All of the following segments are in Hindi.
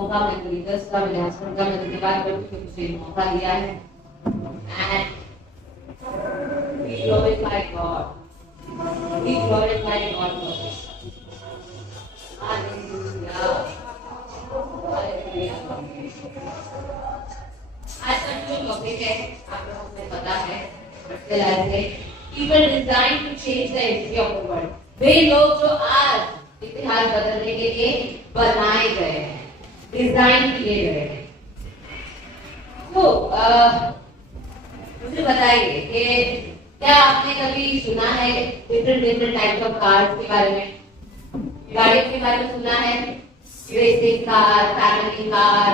मौका मैंने लीडर्स का विधानसभा का मैं धन्यवाद करती हूँ मुझे मौका दिया है and we glorify God. We glorify God for this. Hallelujah. Hallelujah. आज का जो टॉपिक है आप लोगों को पता है people designed to change the history of the world. वे लोग जो आज इतिहास बदलने के लिए बनाए गए हैं, डिजाइन किए गए हैं। तो मुझे बताइए कि क्या आपने कभी सुना है डिफरेंट टाइप्स ऑफ कार्स के बारे में, गाड़ियों के बारे में सुना है? Racing car, family car,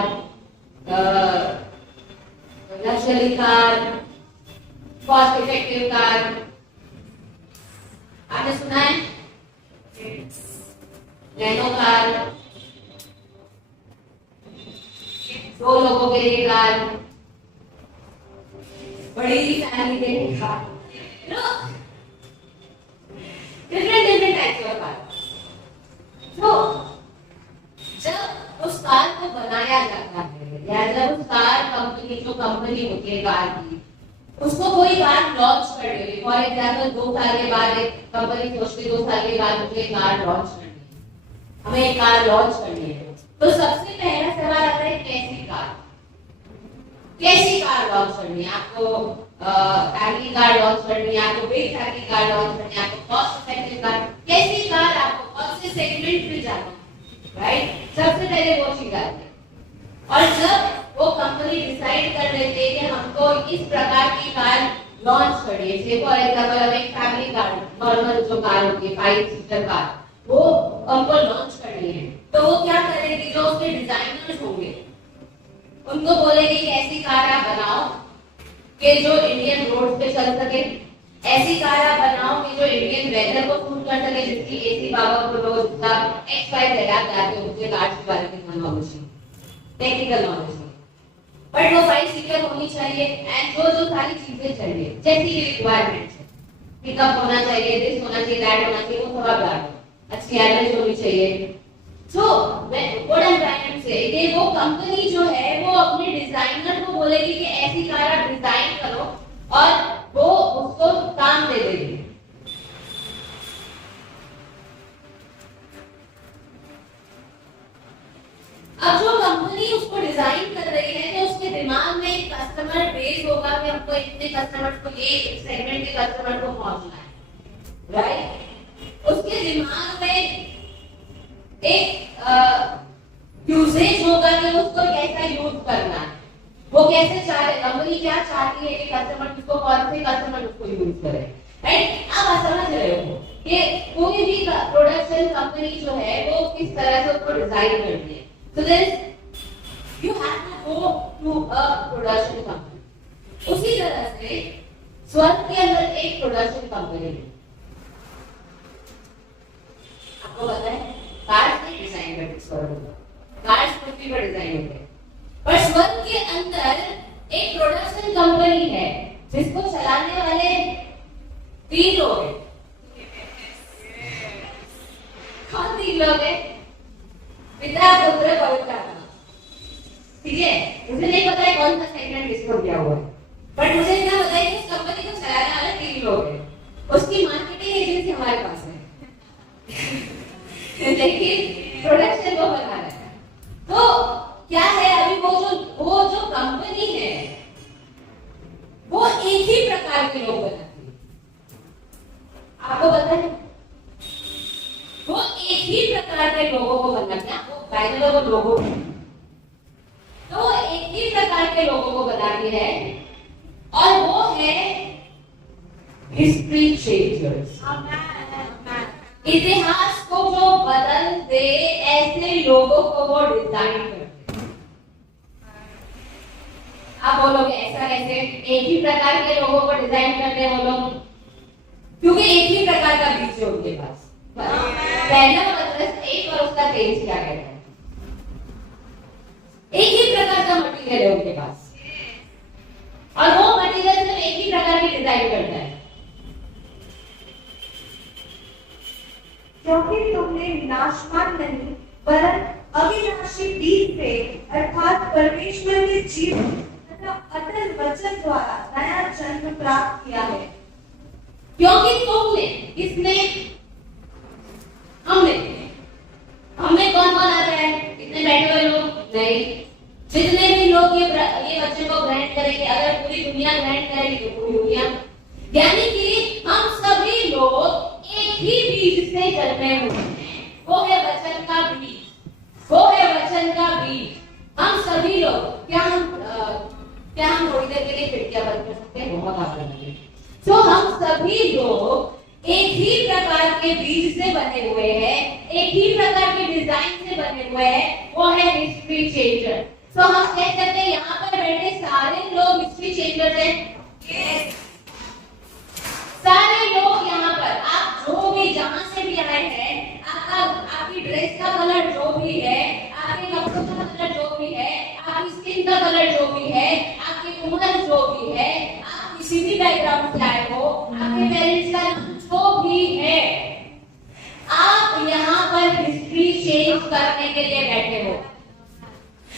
luxury car, cost effective car, आपने सुना है? नैनो कार, 2 लोगों के लिए कार, बड़ी फैमिली के लिए car, different types of car. तो जब उस कार को बनाया जाता है या जब उस कार कंपनी जो कंपनी होती है कार की, उसको कोई कार लॉन्च कर रही है, फॉर एग्जाम्पल 2 साल के बाद एक कंपनी सोचती है 2 साल के बाद मुझे कार लॉन्च करनी है, हमें एक कार लॉन्च करनी है, तो सबसे पहला सवाल आता है कैसी कार लॉन्च करनी है? आपको फैमिली कार लॉन्च करनी है, आपको बिग फैमिली कार लॉन्च करनी है, आपको कॉस्ट इफेक्टिव कार, कैसी कार, आपको कौन से सेगमेंट में जाना है, राइट? सबसे पहले वो चीज आती है। और जब वो कंपनी डिसाइड कर लेती है कि हमको इस प्रकार की कार लॉन्च करनी है, जैसे फॉर एग्जांपल हमें एक फैमिली कार, नॉर्मल जो कार होती है 5 सीटर कार, वो हमको लॉन्च करनी है, तो वो क्या करेगी? जो उसके डिजाइनर्स होंगे उनको बोलेगी कि ऐसी कार आप बनाओ कि जो इंडियन रोड पे चल सके, ऐसी कार आप बनाओ कि जो इंडियन वेदर को सूट कर सके, जिसकी एसी पावर को रोज का XYZ आप जाते हो मुझे कार्स के बारे में नॉलेज, टेक्निकल नॉलेज, बट वो 5 सीटर होनी चाहिए एंड जो सारी चीजें चाहिए जैसी की रिक्वायरमेंट है, पिकअप होना चाहिए, दिस होना चाहिए, दैट होना चाहिए, वो सब आप डालो, अच्छी एवरेज होनी चाहिए। So what I'm trying to say कि वो कंपनी जो है वो अपने डिजाइनर को बोलेगी कि ऐसी कार आप डिजाइन करो और वो उसको काम दे देगी। अब जो कंपनी उसको डिजाइन कर रही है तो उसके दिमाग में एक कस्टमर बेस होगा कि हमको इतने कस्टमर को, ये सेगमेंट के कस्टमर को पहुंचना है, राइट? उसके दिमाग में एक यूसेज होगा कि उसको कैसा यूज करना है, वो कैसे चाहते, कंपनी क्या चाहती है कि कस्टमर किसको, कौन से कस्टमर उसको यूज करे, राइट? आप समझ रहे हो कि कोई भी प्रोडक्शन कंपनी जो है वो किस तरह से उसको डिजाइन करती है। So then you have to go to a production company. उसी तरह से स्वर्ग के अंदर एक प्रोडक्शन कंपनी है, आपको पता है कार्स नहीं डिजाइन करते स्वर्ग में, कार्स पृथ्वी पर डिजाइन होते हैं, पर स्वर्ग के अंदर एक प्रोडक्शन कंपनी है जिसको चलाने वाले 3 लोग हैं। कौन 3 लोग हैं? पिता, पुत्र, पवित्र आत्मा। ठीक है, मुझे नहीं पता है कौन सा सेगमेंट किसको दिया हुआ है, बट मुझे इतना पता है कि उस कंपनी को चलाने वाले 3 लोग हैं। उसकी मार्केटिंग एजेंसी हमारे पास है लेकिन प्रोडक्शन वो बना रहा है। तो क्या है, अभी वो जो कंपनी है वो एक ही प्रकार के लोग बनाती है, आपको पता है? वो एक ही प्रकार के लोगों को बनाती है, आपको फाइनल वो लोगों तो वो एक ही प्रकार के लोगों को बनाती है और वो है हिस्ट्री चेंजर्स। इतिहास को जो बदल दे ऐसे लोगों को वो डिजाइन करते हैं। आप बोलोगे ऐसा कैसे? एक ही प्रकार के लोगों को डिजाइन करते हैं वो लोग, क्योंकि एक ही प्रकार का बीज है उनके पास। पहला मतलब एक और उसका तेज क्या कहता है, एक ही प्रकार का मटेरियल है उनके पास और वो मटेरियल सिर्फ एक ही प्रकार की डिजाइन करता है। क्योंकि तुमने विनाशमान नहीं वरन अविनाशी बीज से अर्थात परमेश्वर के जीव तथा अटल वचन द्वारा नया जन्म प्राप्त किया है। क्योंकि तुमने किसने, हमने कौन कौन आता है, इतने बैठे हुए लोग नहीं, जितने भी लोग ये वचन को ग्रहण करेंगे, अगर पूरी दुनिया ग्रहण करेगी तो पूरी दुनिया, यानी कि हम सभी लोग एक ही बीज से जन्मे हुए हैं, वो है वचन का बीज, वो है वचन का बीज। हम सभी लोग, क्या हम थोड़ी देर के लिए खिड़कियां बंद कर सकते हैं, बहुत आसान है। तो हम सभी लोग एक ही प्रकार के बीज से बने हुए हैं, एक ही प्रकार के डिजाइन से बने हुए हैं, वो है हिस्ट्री चेंजर। तो हम कह सकते हैं यहाँ पर बैठे सारे लोग हिस्ट्री चेंजर हैं। सारे लोग यहाँ पर, आप जो भी जहां से भी आए हैं, आपकी ड्रेस का कलर जो भी है, आपके कपड़ों का कलर जो भी है, आपकी स्किन का कलर जो भी है, आपकी उम्र जो भी है, आप किसी भी बैकग्राउंड से आए हो, आपके पेरेंट्स का जो भी है, आप यहाँ पर हिस्ट्री चेंज करने के लिए बैठे हो।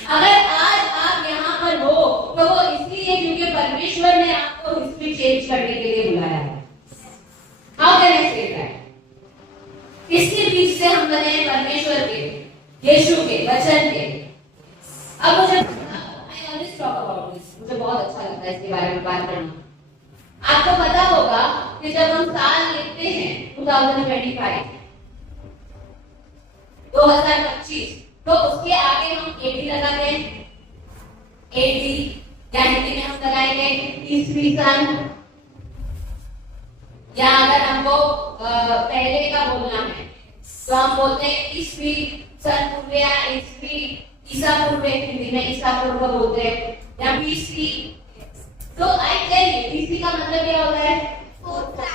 अगर आज आप यहाँ पर हो तो वो इसलिए क्योंकि परमेश्वर ने आपको हिस्ट्री चेंज करने के लिए बुलाया है। How can I say that? इसके बीच से हम बने हैं परमेश्वर के, यीशु के, वचन के। अब मुझे I always talk about this, मुझे बहुत अच्छा लगता है इसके बारे में बात करना। आपको पता होगा कि जब हम साल लिखते हैं 2025 तो उसके आगे हम एडी लगाते हैं, एडी या हिंदी में हम लगाएंगे ईस्वी सन, या अगर हमको पहले का बोलना है तो हम बोलते हैं ईस्वी सन पूर्व या ईस्वी ईसा पूर्व, हिंदी में ईसा पूर्व बोलते हैं, या बीसी। तो आई टेल यू बीसी का मतलब क्या होता है,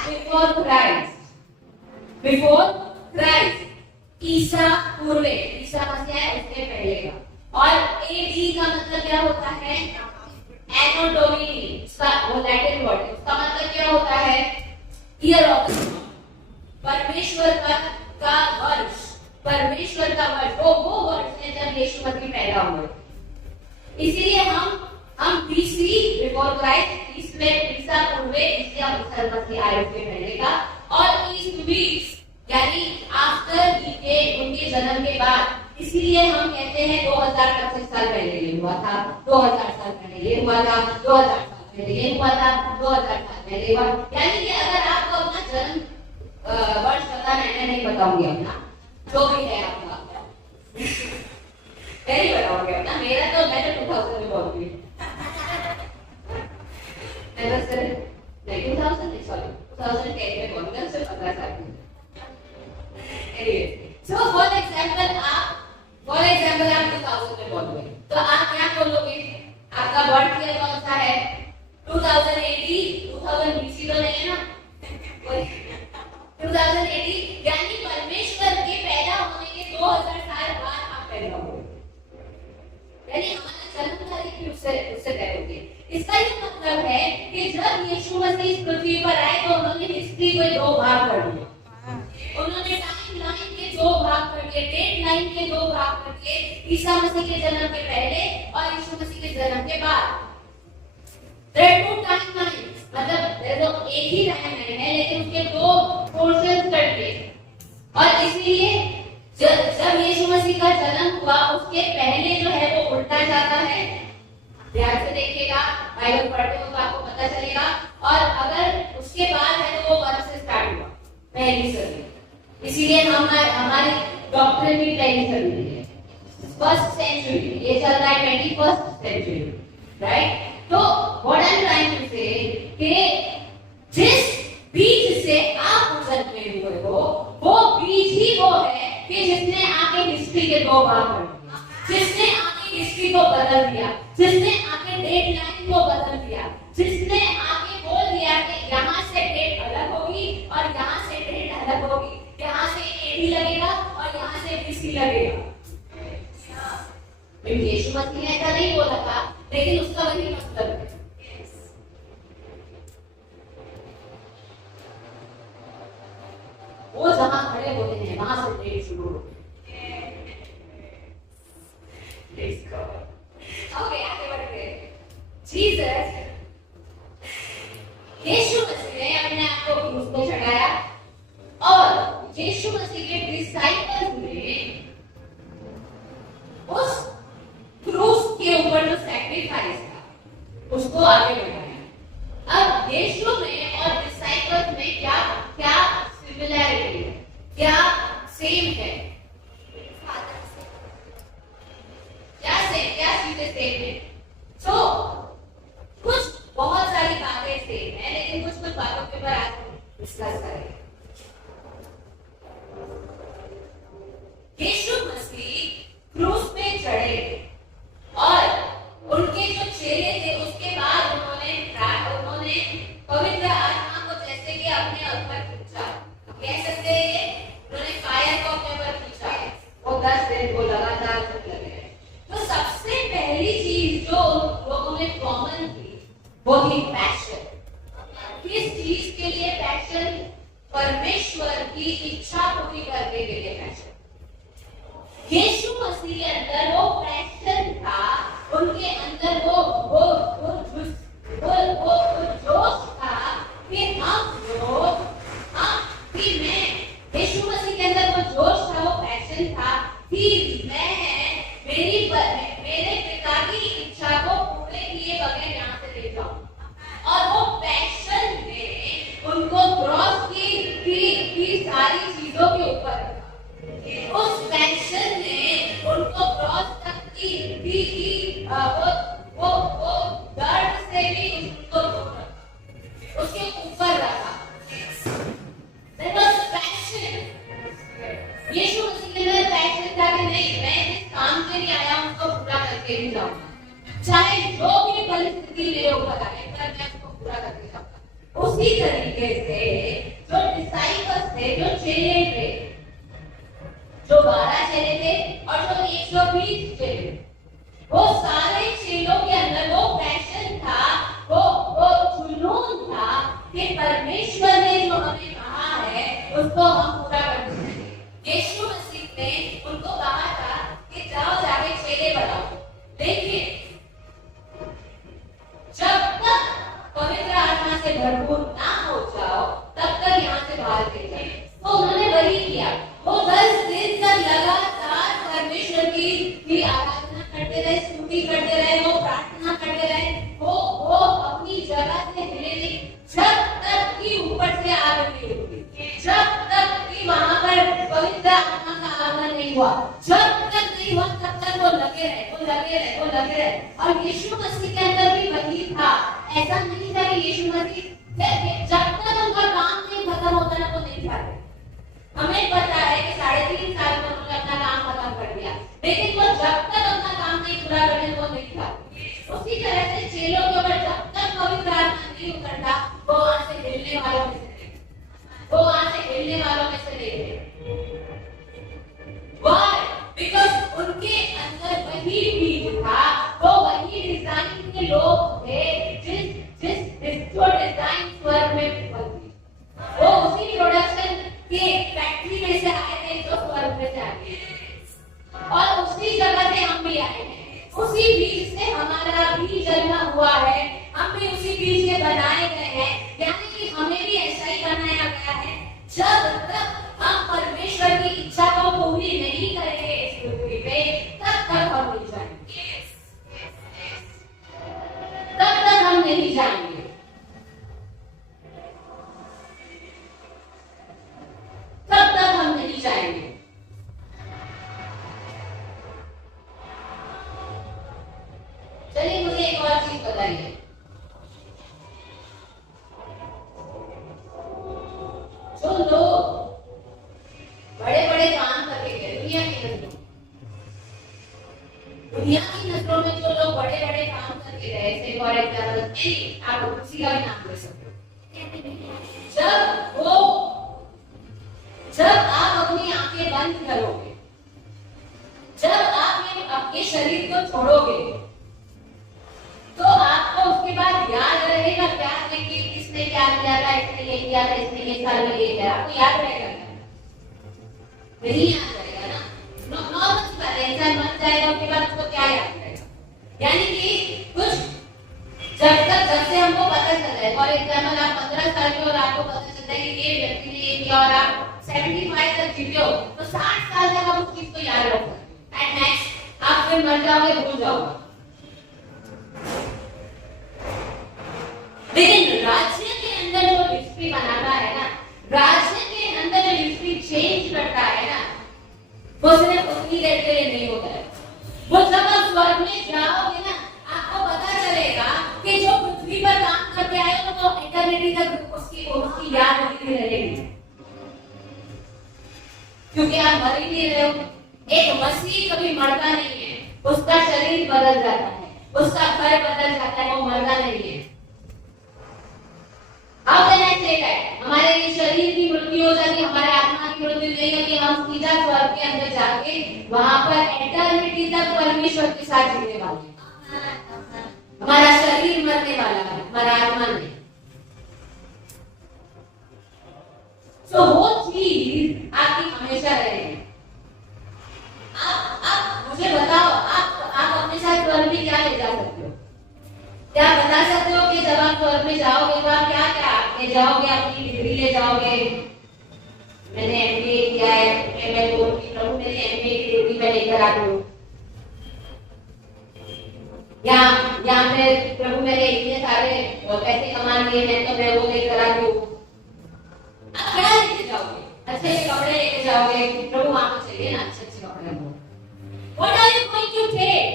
बिफोर क्राइस्ट, बिफोर क्राइस्ट। ईसा पूर्व, ईसा मसीह है उसके पहले का। और एडी का मतलब क्या होता है, एनो डोमिनी, उसका वो लैटिन वर्ड है, उसका मतलब क्या होता है, ईयर ऑफ परमेश्वर का वर्ष, परमेश्वर का वर्ष, वो वर्ष है जब यीशु मसीह पैदा हुए। इसीलिए हम बीसी बिफोर क्राइस्ट, इसमें ईसा पूर्व, ईसा मसीह आए उसके पहले का, और ईस्ट बीस यानी आफ्टर उनके जन्म के बाद। इसीलिए हम कहते हैं 2025 साल पहले ये हुआ था, 2000 साल पहले ये हुआ था, 2000 साल पहले ये हुआ था, 2000 साल पहले हुआ। यानी कि अगर आपको अपना जन्म वर्ष पता है, मैं नहीं बताऊंगी अपना, जो भी है आपका नहीं बताऊंगी अपना, मेरा तो मैं तो 2000 में बोलूंगी, नहीं 2000 सॉरी 2010 में बोलूंगा, सिर्फ 15 साल की। So for example आप 2000 में बोलोगे तो आप क्या बोलोगे, आपका बर्थ ईयर कौन सा है, 2080, 2000 BC तो नहीं है ना, 2080 यानी परमेश्वर के पैदा होने के 2000 साल बाद आप पैदा हुए, यानी हमारा जन्म तारीख भी उससे तय होगी। इसका ये मतलब है कि जब यीशु मसीह इस पृथ्वी पर आए तो उन्होंने हिस्ट्री को दो भाग कर दिया, उन्होंने टाइम लाइन के दो भाग करके, डेट लाइन के दो भाग करके, ईसा मसीह के जन्म के पहले और यीशु मसीह के जन्म के बाद। There are two timelines, मतलब एक ही टाइमलाइन है लेकिन उसके दो पोर्शंस करके। और इसलिए जब यीशु मसीह का जन्म हुआ उसके पहले जो है वो उल्टा जाता है, ध्यान से देखिएगा, बाइबल पढ़ते हो तो आपको पता चलेगा। और अगर उसके बाद है तो वो 1 से स्टार्ट हुआ, पहली सदी। इसीलिए हमारी डॉक्ट्रिन भी पहली सदी है, फर्स्ट सेंचुरी, ये चल रहा है 21st सेंचुरी, राइट। तो what I am trying to say कि जिस बीज से आप जन्मे हुए हो वो बीज ही वो है कि जिसने आके हिस्ट्री के दो भाग कर दिए, जिसने आके हिस्ट्री को बदल दिया, जिसने आके डेट लाइन को बदल दिया, जिसने आके बोल दिया कि यहाँ से डेट अलग होगी और यहाँ से डेट अलग होगी, यहाँ से एडी लगेगा और यहाँ से बीसी लगेगा। यीशु मसीह ने ऐसा नहीं बोला था लेकिन उसका वही मतलब है। वो जहां खड़े होते हैं वहां से डेट शुरू होती है। ओके आगे बढ़ते हैं। जीसस यीशु मसीह ने अपने आप को क्रूस पे चढ़ाया और यीशु मसीह के डिसाइपल्स ने उस क्रूस के ऊपर जो सैक्रिफाइस था उसको आगे बढ़ाया। अब यीशु में और डिसाइपल्स में क्या क्या सिमिलैरिटी है, क्या सेम है, क्या चीजें सेम है? तो कुछ बहुत सारी बातें सेम है, लेकिन कुछ बातों के ऊपर आज डिस्कस करेंगे। यीशु मसीह क्रूस पे चढ़े और उनके जो चेले थे उसके बाद उन्होंने पवित्र आत्मा को जैसे कि अपने ऊपर खींचा, कह सकते हैं उन्होंने फायर को अपने ऊपर खींचा, वो 10 दिन वो लगातार चलते रहे। तो सबसे पहली चीज जो लोगों में कॉमन थी वो थी पैशन। किस चीज के लिए पैशन? परमेश्वर की इच्छा पूरी करने के लिए पैशन। यीशु मसीह के अंदर वो पैशन था, उनके अंदर वो जोश था कि मैं यीशु मसीह के अंदर वो जोश था, वो पैशन था कि मैं मेरे पिता की इच्छा को पूरे किए बगैर यहाँ से ले जाऊं। और वो पैशन ने उनको क्रॉस की सारी चीजों के ऊपर, उस पैशन ने उनको क्रॉस तक की वो दर्द से भी उनको उसके ऊपर रखा। That was passion. यीशु मसीह के अंदर पैशन था कि नहीं, मैं इस काम के लिए आया हूं, उसको पूरा करके ही जाऊंगा, चाहे जो भी परिस्थिति मेरे ऊपर आए, पर मैं उसको पूरा करके जाऊंगा। उसी तरीके से जो डिसाइपल्स थे, जो चेले थे, जो 12 चेले थे और जो 120 चेले, वो सारे चेलों के अंदर वो पैशन था, वो जुनून था कि परमेश्वर ने जो हमें कहा है उसको हम पूरा कर देंगे। यीशु मसीह ने उनको कहा था कि जाओ जाके चेले बनाओ, लेकिन जब तक पवित्र आत्मा से भरपूर ना हो जाओ तब तक यहाँ से बाहर नहीं जाए। तो उन्होंने वही किया, वो 10 दिन तक लगातार परमेश्वर की आराधना करते रहे, स्तुति करते रहे, वो प्रार्थना करते रहे, वो अपनी जगह से हिले नहीं जब तक कि ऊपर से आग नहीं उठी, जब तक कि वहां पर पवित्र आत्मा का आगमन नहीं हुआ, जब तक नहीं हुआ तब तक वो लगे रहे। और यीशु मसीह के अंदर भी वही था। ऐसा नहीं था कि यीशु मसीह जब तक उनका काम नहीं खत्म होता ना वो नहीं जाते। हमें पता है कि 3.5 साल में उन्होंने अपना काम खत्म कर दिया, लेकिन वो जब तक अपना काम नहीं पूरा करने वो नहीं था। उसी तरह से चेलों के ऊपर जब तक पवित्र आत्मा नहीं उतरता वो वहां से हिलने वालों में से नहीं थे। Why? Because उनके अंदर वही बीज था, वो वही डिजाइन के लोग थे जो डिजाइन स्वर्ग में बनती, वो उसी प्रोडक्शन के फैक्ट्री में से आए थे जो स्वर्ग में से आए, और उसी जगह से हम भी आए हैं। उसी बीज से हमारा भी जन्म हुआ है, हम भी उसी बीज के बनाए गए हैं, यानी कि हमें भी ऐसा ही बनाया गया है। जब तक हम परमेश्वर की इच्छा को पूरी नहीं करेंगे इस पृथ्वी पे तब तक हम नहीं जाएंगे, तब तक हम नहीं जाएंगे। चलिए मुझे एक और चीज बताइए, जो लोग बड़े बड़े काम करके गए दुनिया की नजरों में जो लोग बड़े बड़े काम करके गए, से फॉर एग्जाम्पल आप किसी का भी नाम ले सकते हो, जब आप अपनी आंखें बंद करोगे, जब आप अपने शरीर को छोड़ोगे, तो आपको उसके बाद याद रहेगा क्या कि इसने क्या किया था, इसने ये किया था, इसने ये साल में ये किया, आपको याद रहेगा? नहीं याद रहेगा ना। नॉर्मल सी बात है, इंसान मर जाएगा उसके बाद उसको क्या याद रहेगा? यानी कि कुछ जब से हमको पता चल रहा है, फॉर एग्जाम्पल आप 15 साल के और आपको पता चलता है कि ये व्यक्ति ने ये किया और आप 75 तक जीते हो, तो 60 साल तक आप उस चीज को याद रख सकते हो। एट नेक्स्ट आप फिर मर जाओगे, भूल जाओगे। लेकिन राज्य के अंदर जो हिस्ट्री बनाता है ना, राज्य के अंदर जो हिस्ट्री चेंज करता है ना, वो सिर्फ उतनी देर के लिए नहीं होता है। वो जब आप स्वर्ग में जाओगे ना, आपको पता चलेगा कि जो पृथ्वी पर काम करके आए हो तो इटर्निटी तक उसकी याद होती रहेगी, क्योंकि आप मर ही नहीं रहे हो। एक मसीह कभी मरता नहीं है, उसका शरीर बदल जाता है, उसका घर बदल जाता है, वो मरता नहीं है। How can I say that? हमारे ये शरीर की मृत्यु हो जाती है, हमारे आत्मा की मृत्यु नहीं होती, हम सीधा स्वर्ग के अंदर जाके वहां पर एटर्निटी तक परमेश्वर के साथ जीने वाले हैं। हमारा शरीर मरने वाला है, हमारा आत्मा नहीं। तो वो चीज आपकी हमेशा रहेगी। आप मुझे बताओ, आप अपने साथ स्वर्ग में क्या ले जा सकते हो? क्या बता सकते हो कि जब आप स्वर्ग में जाओगे तो आप क्या क्या ले जाओगे? अपनी डिग्री ले जाओगे, मैंने एमबीए किया है, मैं बोलती रहूं मेरी एमबीए की डिग्री मैं लेकर आ दूं, या फिर प्रभु मैंने इतने सारे पैसे कमा लिए हैं तो मैं वो लेकर आ दूं। आप क्या लेके जाओगे? अच्छे अच्छे कपड़े लेके जाओगे, प्रभु आपको चाहिए ना अच्छे अच्छे कपड़े। What are you going to take?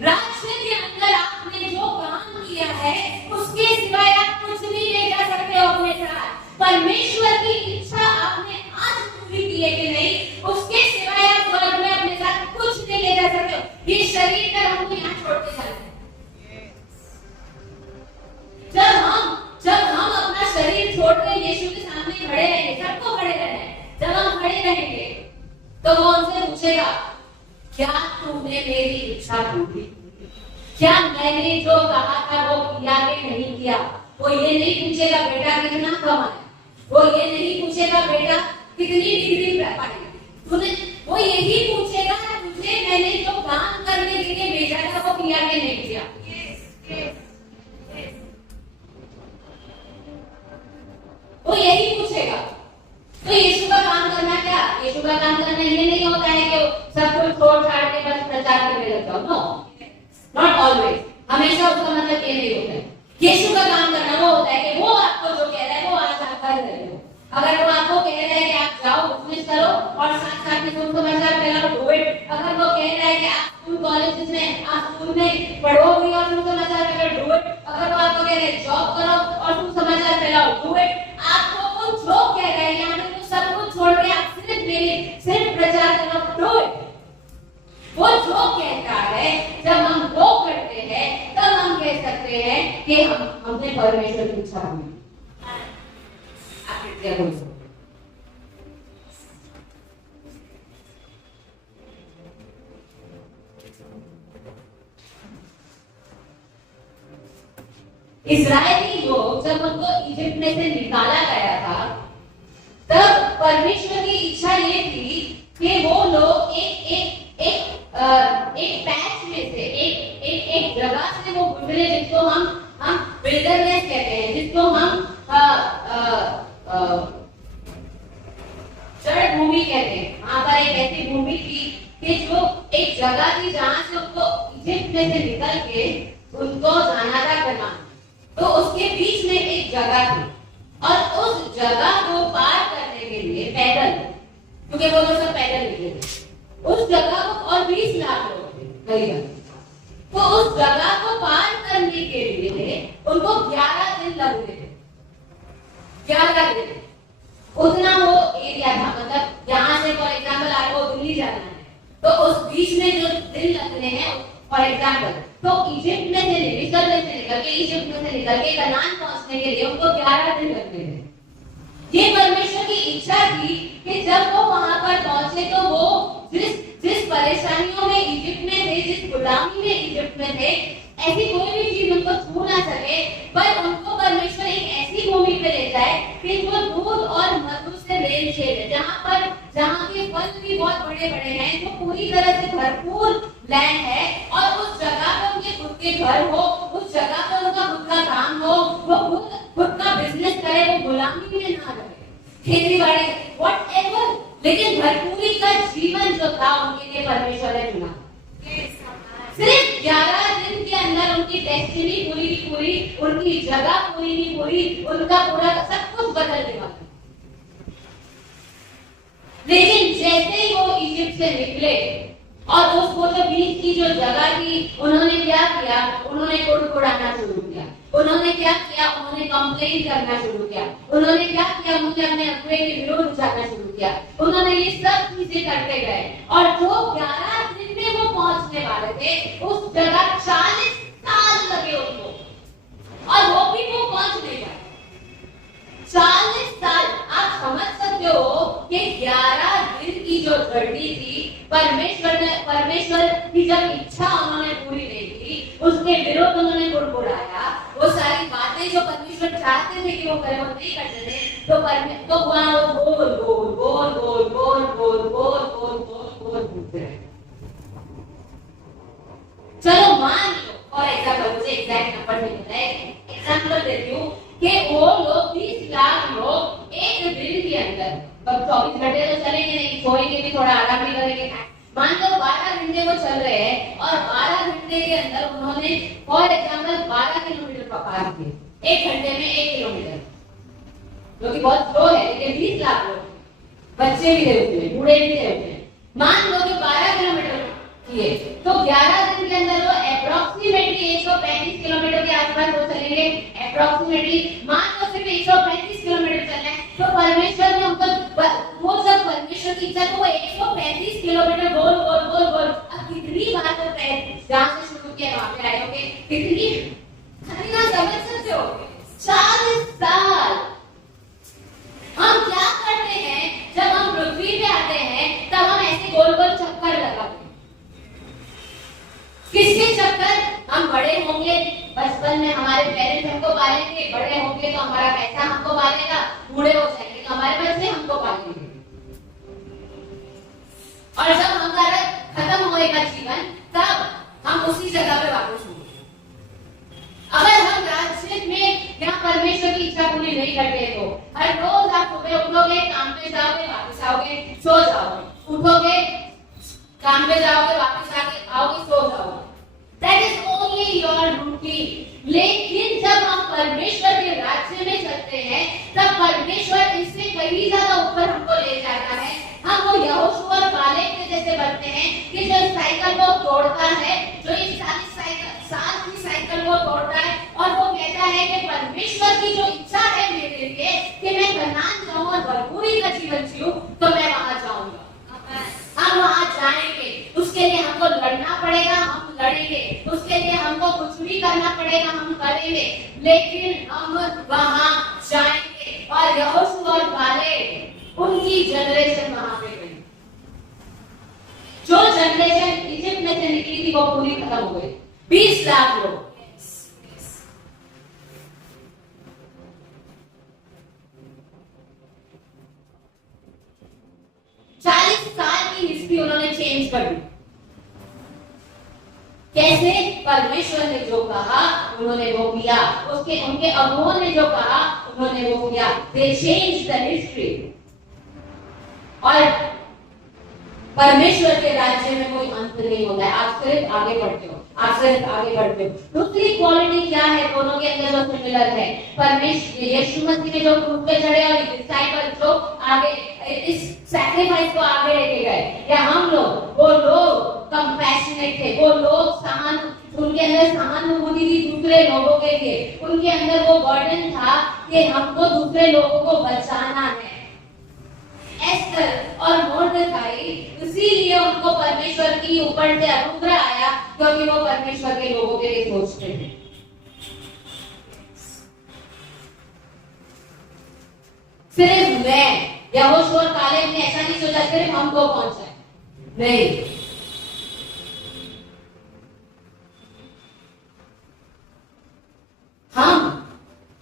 राज्य के अंदर आपने जो काम किया है उसके सिवाय आप कुछ नहीं ले जा सकते हो अपने साथ। परमेश्वर की इच्छा आपने आज पूरी की है कि नहीं, उसके सिवाय आप स्वर्ग में अपने साथ कुछ नहीं ले जा सकते हो। ये शरीर का हमको यहाँ छोड़ के जाना है। जब हम अपना शरीर छोड़कर यीशु के सामने खड़े रहेंगे, सबको खड़े रहना है, जब हम खड़े रहेंगे तो वो उनसे पूछेगा, क्या तुमने मेरी इच्छा पूरी? क्या मैंने जो कहा था वो किया कि नहीं किया? वो ये नहीं पूछेगा बेटा कितना कमाया, वो ये नहीं पूछेगा बेटा कितनी डिग्री पाई, वो यही पूछेगा तुझे मैंने जो काम करने के लिए भेजा था वो किया कि नहीं किया। वो यही पूछेगा। तो यीशु का काम करना क्या? यीशु का काम करना ये नहीं होता है कि सब कुछ छोड़ छाड़ के बस प्रचार करने लग जाओ। No, not always. हमेशा उसका मतलब ये नहीं होता है। यीशु का काम करना वो होता है कि वो आपको जो कह रहा है वो आज आप कर रहे हो। अगर वो आपको कह रहा है कि आप जाओ बिजनेस करो और साथ साथ में तुम समाचार फैलाओ, डू इट। अगर वो कह रहा है कि आप स्कूल कॉलेज में आप स्कूल में पढ़ोगे और तुम समाचार फैलाओ, डू इट। अगर वो आपको कह रहा है जॉब करो और तुम समाचार फैलाओ, डू इट। आपको वो जो कह रहा है यहाँ पे सब कुछ छोड़ के आप सिर्फ प्रचार करो, डू इट। वो जो कहता है जब हम वो करते हैं तब हम कह सकते हैं कि हमने परमेश्वर की इच्छा की। आप क्या बोल सकते? इस्राएली लोग जब उनको इजिप्ट में से निकाला गया था तब परमेश्वर की इच्छा ये थी कि वो लोग एक पैच में से एक जगह से वो गुजरे जिसको हम विल्डरनेस कहते हैं, जिसको हम जड़ भूमि कहते हैं। वहां पर एक ऐसी भूमि थी कि जो एक जगह थी जहां से उनको इजिप्ट में से निकल के उनको जाना था कनान। तो उसके बीच में एक जगह थी और उस जगह को पार करने के लिए पैदल, क्योंकि वो लोग सब पैदल निकले थे, उस जगह को और 20 लाख लोग थे करीबन। तो उस जगह को पार करने के लिए उनको 11 दिन लगते थे। 11 दिन उतना वो एरिया था। मतलब यहाँ से फॉर एग्जाम्पल आपको दिल्ली जाना है तो उस बीच में जो दिन लगने हैं, फॉर एग्जाम्पल तो इजिप्ट में से निकल के कनान पहुंचने के लिए उनको 11 दिन लगते थे। ये परमेश्वर की इच्छा थी कि जब वो वहां पर पहुंचे तो वो जिस परेशानियों में इजिप्ट में थे, जिस गुलामी में इजिप्ट में थे, ऐसी कोई भी चीज उनको छू ना सके, पर उनको परमेश्वर एक ऐसी भूमि पे ले जाए कि जो दूध और मधु से रेलछेल है, जहाँ के फल भी बहुत बड़े बड़े हैं, जो पूरी तरह से भरपूर लैंड है, डेस्टिनी पूरी की पूरी, उनकी जगह पूरी की पूरी, उनका पूरा सब कुछ बदलने वाला। लेकिन जैसे ही वो इजिप्ट से निकले और उसको जो बीच की जो जगह थी, उन्होंने क्या किया? उन्होंने कुड़कुड़ाना शुरू किया। उन्होंने क्या किया? उन्होंने कंप्लेन करना शुरू किया। उन्होंने क्या किया? मुझे अपने अगुवे के विरोध जाना शुरू किया। उन्होंने ये सब चीजें करते गए और जो 11 दिन में वो पहुंचने वाले थे, उस जगह 40 साल लगे उनको, और वो भी वो पहुंच नहीं पाए। 40 साल। आप समझ सकते हो कि 11 दिन की जो जर्नी थी, परमेश्वर की जब इच्छा उन्होंने पूरी नहीं की, उसके विरोध उन्होंने कुड़कुड़ाया, वो सारी बातें जो परमेश्वर चाहते थे कि वो करे, वो नहीं करते थे, तो वहां वो गोल गोल गोल गोल गोल गोल गोल गोल गोल गोल घूमते रहे। चलो मान लो, और एग्जाम्पल, मुझे एग्जैक्ट नंबर नहीं पता है, एग्जाम्पल देती हूँ कि वो लोग 20 लाख लोग एक दिन के अंदर, अब 24 घंटे तो चलेंगे नहीं, सोएंगे भी, थोड़ा आराम भी करेंगे। मान लो 12 घंटे वो चल रहे हैं और 12 घंटे के अंदर उन्होंने फॉर एग्जाम्पल 12 किलोमीटर पार किए, 1 घंटे में 1 किलोमीटर, जो कि बहुत स्लो है, लेकिन 20 लाख लोग, बच्चे भी थे उसमें, बूढ़े भी थे उसमें, मान लो कि 12 किलोमीटर किए, तो 11 दिन के अंदर वो अप्रोक्सीमेटली 135 किलोमीटर के आसपास वो चलेंगे। अप्रोक्सीमेटली मान लो सिर्फ 135 किलोमीटर चलना है, तो परमेश्वर ने उनको, वो जब परमेश्वर की इच्छा, तो वो 135 किलोमीटर गोल गोल गोल गोल, अब कितनी बार वो जहाँ से शुरू किया वहां पे आए होंगे, कितनी, ना समझ सकते हो, 40 साल। हम क्या करते हैं जब हम पृथ्वी पे आते हैं, तब हम ऐसे गोल गोल चक्कर लगाते हैं। किसके चक्कर? हम बड़े होंगे, बचपन में हमारे पेरेंट्स हमको पालेंगे, बड़े होंगे तो हमारा पैसा हमको पालेगा, बूढ़े हो जाएंगे तो हमारे बच्चे हमको पालेंगे, और जब हमारा खत्म होएगा जीवन, तब हम उसी जगह पे वापस होंगे। अगर हम राज्य में यहाँ परमेश्वर की इच्छा पूरी नहीं करते, तो हर रोज आप सुबह उठोगे, काम पे जाओगे, वापस आओगे, सो जाओगे, उठोगे, काम पे जाओगे, वापस आओगे, सो जाओगे। That is only your routine. लेकिन जब हम परमेश्वर के राज्य में चलते हैं, तब परमेश्वर इससे कहीं ज्यादा ऊपर हमको ले जाता है। हम वो यहोशू और कालेब के जैसे बनते हैं कि जो साइकिल को तोड़ता है, जो इस 40 साल की साइकिल को तोड़ता है, और वो कहता है कि परमेश्वर की जो इच्छा है मेरे लिए कि मैं कनान जाऊं और भरपूरी का जीवन जीऊं, तो मैं वहां जाऊंगा। हम वहां जाएंगे, उसके लिए हमको लड़ना पड़ेगा, हम लड़ेंगे, उसके लिए हमको कुछ भी करना पड़ेगा, हम करेंगे, लेकिन हम वहां जाएंगे। और यहोशू और कालेब, उनकी जनरेशन वहां पे गई, जो जनरेशन इजिप्ट में से निकली थी वो पूरी खत्म हो गई, 20 लाख लोग। की हिस्ट्री उन्होंने चेंज कर दी। कैसे? परमेश्वर ने जो कहा उन्होंने वो किया, उसके उनके अगुओं ने जो कहा उन्होंने वो किया। They changed the history। और परमेश्वर के राज्य में कोई अंत नहीं होता है, आप सिर्फ आगे बढ़ते हो, आप सिर्फ आगे बढ़ते हो। दूसरी क्वालिटी क्या है दोनों के अंदर जो सिमिलर है? परमेश्वर यीशु मसीह ने जो क्रूस पे चढ़े और डिसाइपल जो आगे इस सैक्रिफाइस को आगे लेके गए, या हम लोग, वो लोग कंपैशनेट थे, वो लोग उनके अंदर सहानुभूति थी दूसरे लोगों के लिए, उनके अंदर वो बर्डन था कि हमको दूसरे लोगों को बचाना है। एस्तर और मोर्देखाई, इसीलिए उनको परमेश्वर की ऊपर से अनुग्रह आया, क्योंकि वो परमेश्वर के लोगों के लिए सोचते थे। सिर्फ मैं, यहोशू और कालेब ने ऐसा नहीं सोचा सिर्फ हमको पहुंचा है, नहीं। हम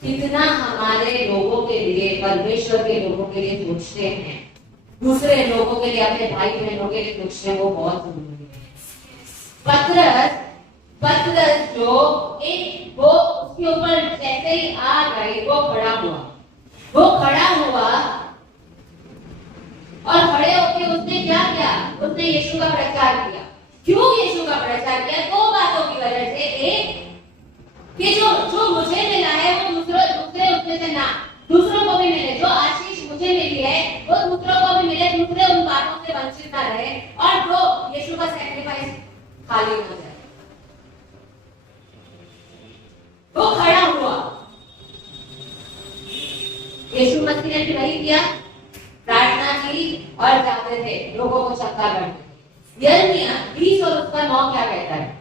कितना हमारे लोगों के लिए, परमेश्वर के लोगों के लिए सोचते हैं, दूसरे लोगों के लिए, अपने भाई बहनों के लिए सोचते हैं, वो बहुत जरूरी है। पतरस जो एक वो उसके ऊपर जैसे ही आ गई, वो खड़ा हुआ और खड़े होकर उसने क्या किया? उसने यीशु का प्रचार किया। क्यों यीशु का प्रचार किया? दो बातों की वजह से। एक, कि जो जो मुझे मिला है वो दूसरे दूसरे उसमें से ना दूसरों को भी मिले, जो आशीष मुझे मिली है वो दूसरों को भी मिले, दूसरे उन बातों से वंचित ना रहे और जो यीशु का सैक्रिफाइस खाली ना जाए। वो खड़ा हुआ, यीशु मसीह ने भी वही किया, प्रार्थना की और जाते थे लोगों को चक्का करते थे। यिर्मयाह 20 और उसका 9 क्या कहता है?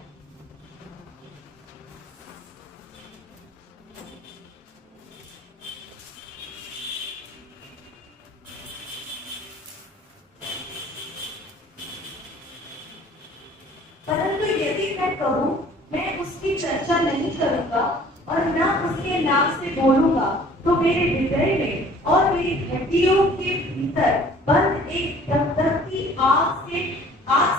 परंतु यदि मैं कहूँ मैं उसकी चर्चा नहीं करूंगा और न उसके नाम से बोलूंगा, तो मेरे हृदय में और मेरी हड्डियों के भीतर बंद एक दगदगती आग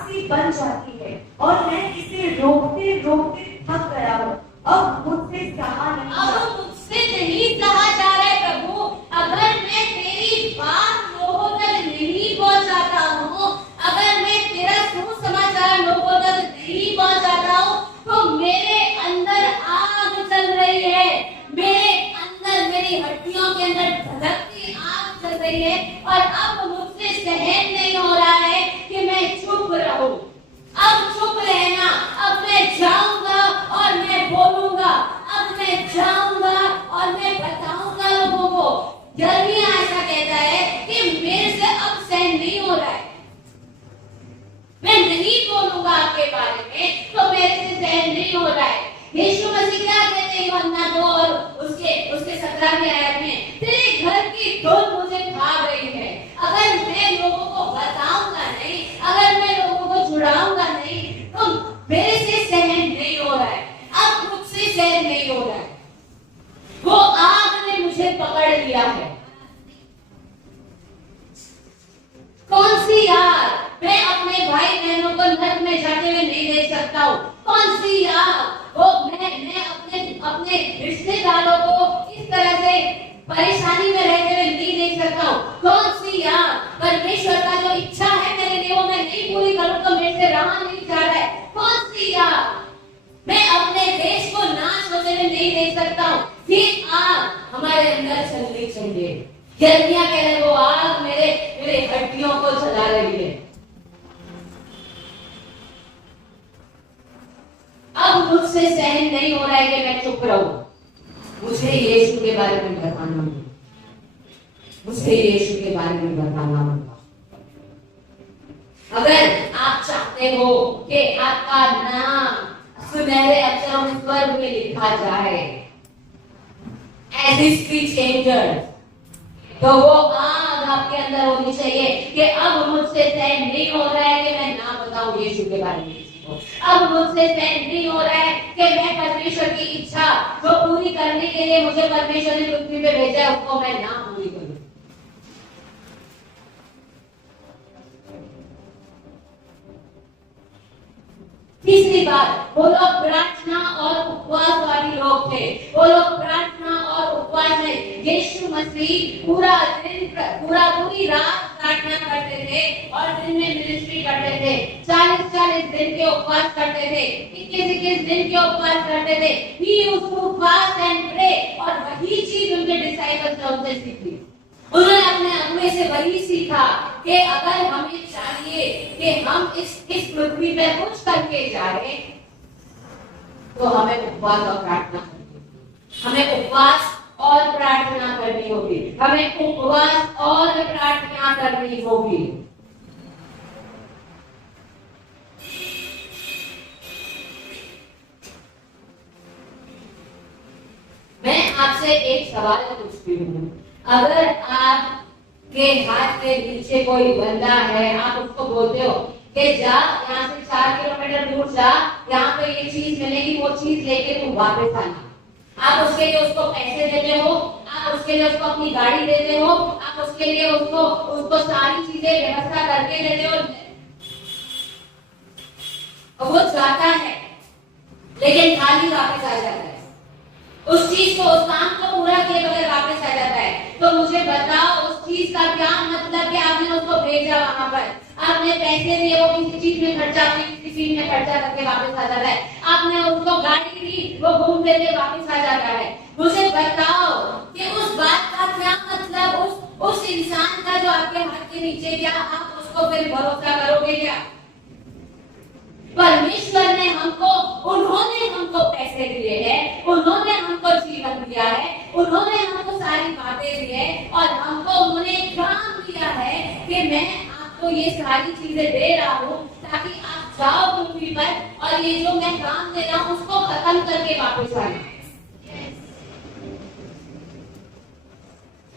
सी बन जाती है और मैं इसे रोकते रोकते थक गया हूँ। अब मुझसे सहा नहीं जा रहा है प्रभु। अगर मैं तेरी बात लोगों तक नहीं पहुंचाता हूँ, अगर मैं तेरा सुसमाचार लोगों तक नहीं पहुंचाता हूँ, तो मेरे अंदर आग चल रही है, मेरे अंदर मेरी हड्डियों के अंदर धधकती आग चल रही है और अब मुझसे सहन नहीं हो रहा है कि मैं चुप रहूं। अब चुप रहना, अब मैं जाऊंगा और मैं बोलूंगा, अब मैं जाऊंगा और मैं बताऊंगा लोगों को। यिर्मयाह ऐसा कहता है कि मेरे से अब सहन नहीं हो रहा है, मैं नहीं बोलूंगा आपके बारे में, तो मेरे से सहन नहीं हो रहा है। यीशु मसीह क्या कहते हैं यूहन्ना 2 और उसके 17वें आयत में, तेरे घर की धूल मुझे खा गई है। अगर मैं लोगों को बताऊंगा नहीं, अगर मैं लोगों को छुड़ाऊंगा नहीं, तो मेरे से सहन नहीं हो रहा है, अब मुझसे सहन नहीं हो रहा है। वो आग ने मुझे पकड़ लिया है। कौन सी आग? मैं अपने भाई बहनों को नरक में जाते हुए नहीं देख सकता हूँ। कौन सी आग? वो मैं अपने रिश्तेदारों को इस तरह से परेशानी में रहते हुए नहीं देख सकता हूँ। कौन सी आग? परमेश्वर का जो इच्छा है मेरे लिए वो मैं नहीं पूरी करूँ तो मेरे से रहा नहीं जा रहा है। कौन सी आग? मैं अपने देश को नाश होते हुए नहीं देख सकता हूँ। ये आग हमारे अंदर चलनी चाहिए। यिर्मयाह कह रहे वो आग मेरे हड्डियों को जला रही है। अब मुझसे सहन नहीं हो रहा है कि मैं चुप रहूं। मुझे यीशु के बारे में बताना होगा, मुझे यीशु के बारे में बताना होगा। अगर आप चाहते हो कि आपका नाम सुनहरे अक्षरों में स्वर्ग में लिखा जाए एज हिस्ट्री चेंजर, तो वो आग आपके अंदर होनी चाहिए कि अब मुझसे सहन नहीं हो रहा है कि मैं ना बताऊं यीशु के बारे में। अब मुझसे सहन नहीं हो रहा है कि मैं परमेश्वर की इच्छा जो पूरी करने के लिए मुझे परमेश्वर ने पृथ्वी पे भेजा है उसको मैं ना पूरी करूं। तीसरी बात, वो लोग प्रार्थना और उपवास वाली लोग थे। वो लोग प्रार्थना और उपवास में यीशु मसीह पूरी रात प्रार्थना करते थे और दिन में मिनिस्ट्री करते थे। 40 दिन के उपवास करते थे, 21 दिन के उपवास करते थे। He used to fast and pray, और वही चीज उनके डिसाइपल्स ने उनसे सीखी। उन्होंने अपने अगुवे से वही सीखा कि अगर हमें चाहिए कि हम इस पृथ्वी पे कुछ करके जाए तो हमें उपवास और प्रार्थना करनी, हमें उपवास और प्रार्थना करनी होगी, हमें उपवास और प्रार्थना करनी होगी। मैं आपसे एक सवाल पूछती हूँ, अगर आपके हाथ के नीचे कोई बंदा है, आप उसको बोलते हो कि जा यहाँ से 4 किलोमीटर दूर जा, यहाँ पे ये चीज मिलेगी, वो चीज लेके तू वापस आना। आप उसके लिए उसको पैसे देते हो, आप उसके लिए उसको अपनी गाड़ी देते हो, आप उसके लिए उसको सारी चीजें व्यवस्था करके देते हो, और वो जाता है लेकिन खाली वापस आ जाता है। उस चीज को, उस काम को पूरा किए बगैर वापस आ जाता है। तो मुझे बताओ उस चीज का क्या मतलब कि आपने उसको भेजा वहां पर। आपने पैसे दिए, वो किसी चीज में खर्चा, आपने किसी चीज में खर्चा करके वापस आ जाता है, आपने उसको गाड़ी दी, वो घूम फिर के वापस आ जाता है। मुझे बताओ कि उस बात का क्या मतलब, उस इंसान का जो आपके हाथ के नीचे, क्या आप उसको फिर भरोसा करोगे क्या? परमेश्वर ने हमको, उन्होंने हमको पैसे दिए हैं, उन्होंने हमको जीवन दिया है, उन्होंने हमको सारी बातें दी है, और हमको उन्होंने काम दिया है कि मैं आपको ये सारी चीजें दे रहा हूँ ताकि आप जाओ पृथ्वी पर और ये जो मैं काम दे रहा हूँ उसको खत्म करके वापस आ जाए।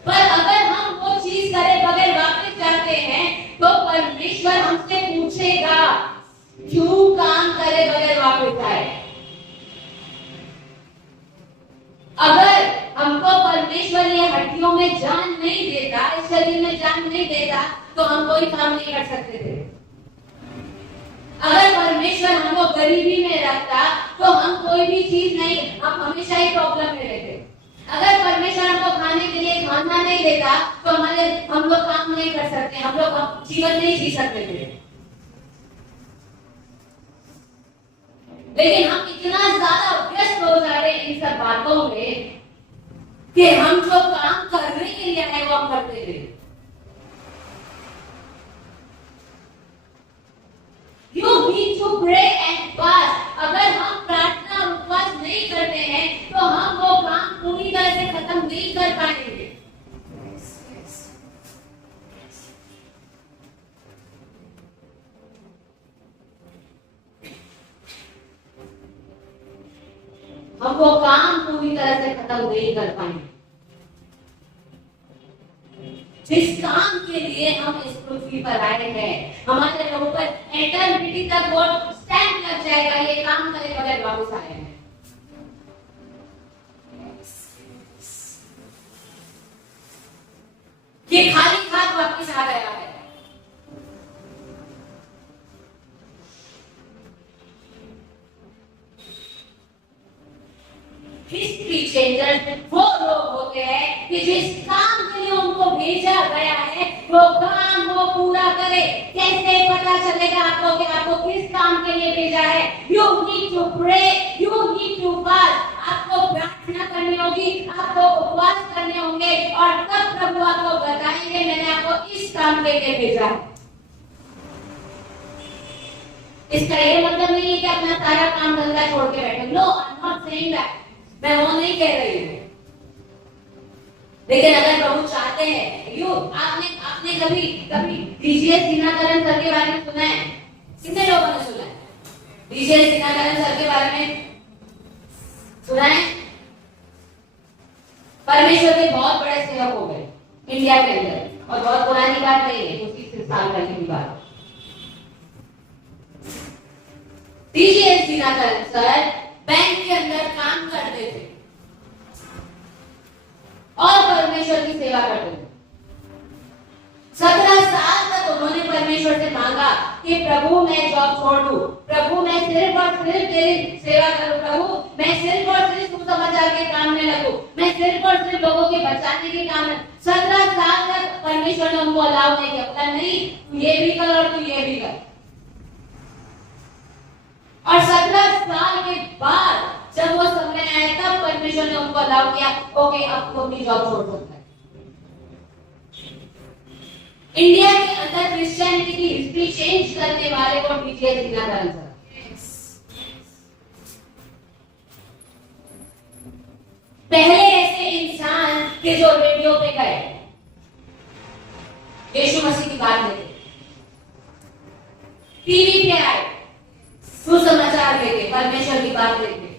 पर अगर हम वो चीज करे बगैर वापस जाते हैं तो परमेश्वर हमसे पूछेगा क्यों काम करे बगैर वापस आए। अगर हमको परमेश्वर ये हड्डियों में जान नहीं देता, इस शरीर में जान नहीं देता, तो हम कोई काम नहीं कर सकते थे। अगर परमेश्वर हमको गरीबी में रखता तो हम कोई भी चीज नहीं, हम हमेशा ही प्रॉब्लम में रहते। अगर परमेश्वर हमको खाने के लिए खाना नहीं देता तो हम लोग काम नहीं कर सकते, हम लोग जीवन नहीं जी सकते थे। लेकिन हम इतना ज्यादा व्यस्त हो जाते इन सब बातों में कि हम जो काम करने के लिए आए वो हम करते थे। You need to pray and fast। अगर हम प्रार्थना उपवास नहीं करते हैं तो हम वो काम पूरी तरह से खत्म नहीं कर पाएंगे। हम वो काम पूरी तरह से खत्म नहीं कर पाएंगे। जिस काम के लिए हम इस पृथ्वी पर आए हैं, हमारे ऊपर एटर्निटी तक वो स्टैंप लग जाएगा, ये काम करे बगैर वापस आए हैं। ये खाली हाथ वापस आ गया है। हिस्ट्री चेंजर्स वो लोग होते हैं कि जिस काम के लिए उनको भेजा गया है वो काम वो पूरा करे। कैसे पता चलेगा आपको कि आपको किस काम के लिए भेजा है? You need to pray, you need to fast. आपको प्रार्थना करनी होगी, आपको उपवास करने होंगे, और तब प्रभु आपको बताएंगे मैंने आपको इस काम के लिए भेजा है। इसका ये मतलब नहीं है कि अपना सारा काम धंधा छोड़ के बैठो। No, I am not saying that, मैं वो नहीं कह रही हूँ। लेकिन अगर प्रभु चाहते हैं, आपने कभी डीजीएस दिनाकरण सर के बारे में सुना है? कितने लोगों ने सुना है? डीजीएस दिनाकरण सर के बारे में सुना है? परमेश्वर के बहुत बड़े सेवक हो गए इंडिया के अंदर, और बहुत पुरानी बात नहीं है, 25 साल पहले की बात। डीजीएस दिनाकरण सर बैंक के अंदर काम करते थे और परमेश्वर की सेवा करते थे। 17 साल तक उन्होंने परमेश्वर से मांगा कि प्रभु मैं जॉब छोड़ दूं, प्रभु मैं सिर्फ और सिर्फ तेरी सेवा करूं, प्रभु मैं सिर्फ और सिर्फ सुसमाचार के काम में लगूं, मैं सिर्फ और सिर्फ लोगों के बचाने के काम में। 17 साल तक परमेश्वर ने उनको अलाउ नहीं किया, बोला नहीं तू ये भी कर और तू ये भी कर। और 17 साल के बाद जब वो समय आया तब परमेश्वर ने उनको अलाउ किया, ओके अब तो अपनी जॉब छोड़ सकता है। इंडिया के अंदर क्रिश्चियनिटी की हिस्ट्री चेंज करने वाले को डीजीएस दिनाकरण सर। पहले ऐसे इंसान के जो रेडियो पे गए, यीशु मसीह की बात लेते, टीवी पे आए, सुसमाचार लेके, परमेश्वर की बात लेके,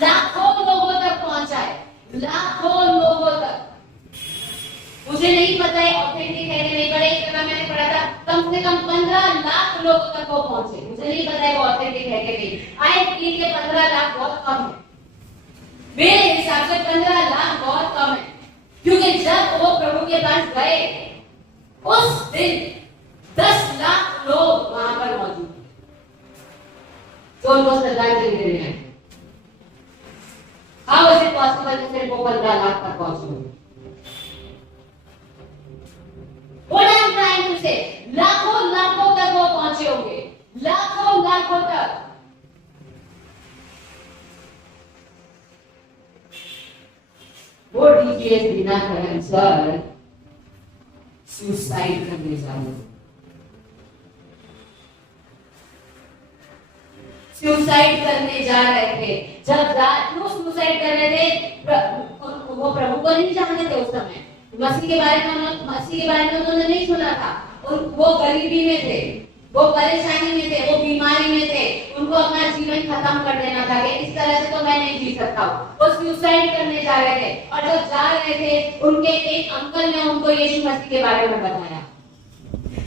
लाखों लोगों तक पहुंचाए, लाखों लोगों तक। मुझे नहीं पता है ऑथेंटिक है कि नहीं, पढ़े एक जगह मैंने पढ़ा था कम से कम 15 लाख लोगों तक वो पहुंचे। मुझे नहीं पता है वो ऑथेंटिक है कि नहीं। आई फील के 15 लाख बहुत कम है, मेरे हिसाब से 15 लाख बहुत कम है, क्योंकि जब वो प्रभु के पास गए उस दिन 10 लाख लोग वहां पर मौजूद थे जो उनको श्रद्धांजलि देने आए। हाउ इज इट पॉसिबल कि सिर्फ वो 15 लाख तक पहुंचे? What I'm trying टाइम से लाखों लाखों तक वो पहुंचे होंगे, लाखों लाखों तक। वो डीजीएस दिनाकरण सर सुसाइड करने जा रहे थे, सुसाइड करने जा रहे थे। जब क्यों सुसाइड कर रहे थे? वो प्रभु को नहीं जानते थे उस समय, मसीह के बारे में उन्होंने नहीं सुना था। वो गरीबी में थे, वो परेशानी में थे, वो बीमारी में थे, उनको अपना जीवन खत्म कर देना था कि इस तरह से तो मैं नहीं जी सकता हूँ। वो सुसाइड करने जा रहे थे और जब जा रहे थे उनके एक अंकल ने उनको यीशु मसीह के बारे में बताया।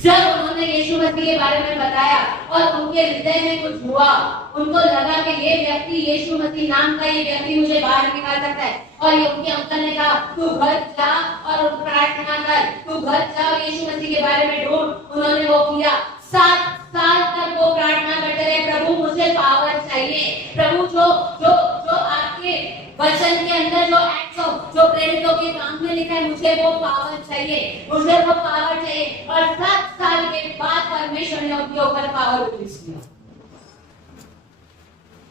जब उन्होंने यीशु मसीह के बारे में बताया और उनके हृदय में कुछ हुआ, उनको लगा कि ये व्यक्ति, यीशु मसीह नाम का ये व्यक्ति मुझे बाहर निकाल सकता है। और ये उनके अंकल ने कहा तू घर जा और प्रार्थना कर, तू घर जा और यीशु मसीह के बारे में ढूंढ। उन्होंने वो किया। 7 साल तक वो प्रार्थना करते रहे, प्रभु मुझे पावर चाहिए, प्रभु जो जो जो आपके वचन के अंदर जो एक्ट जो प्रेरितों के काम में लिखा है, मुझे वो पावर चाहिए, मुझे वो पावर चाहिए। और 7 साल के बाद परमेश्वर ने उनके ऊपर पावर रिलीज किया।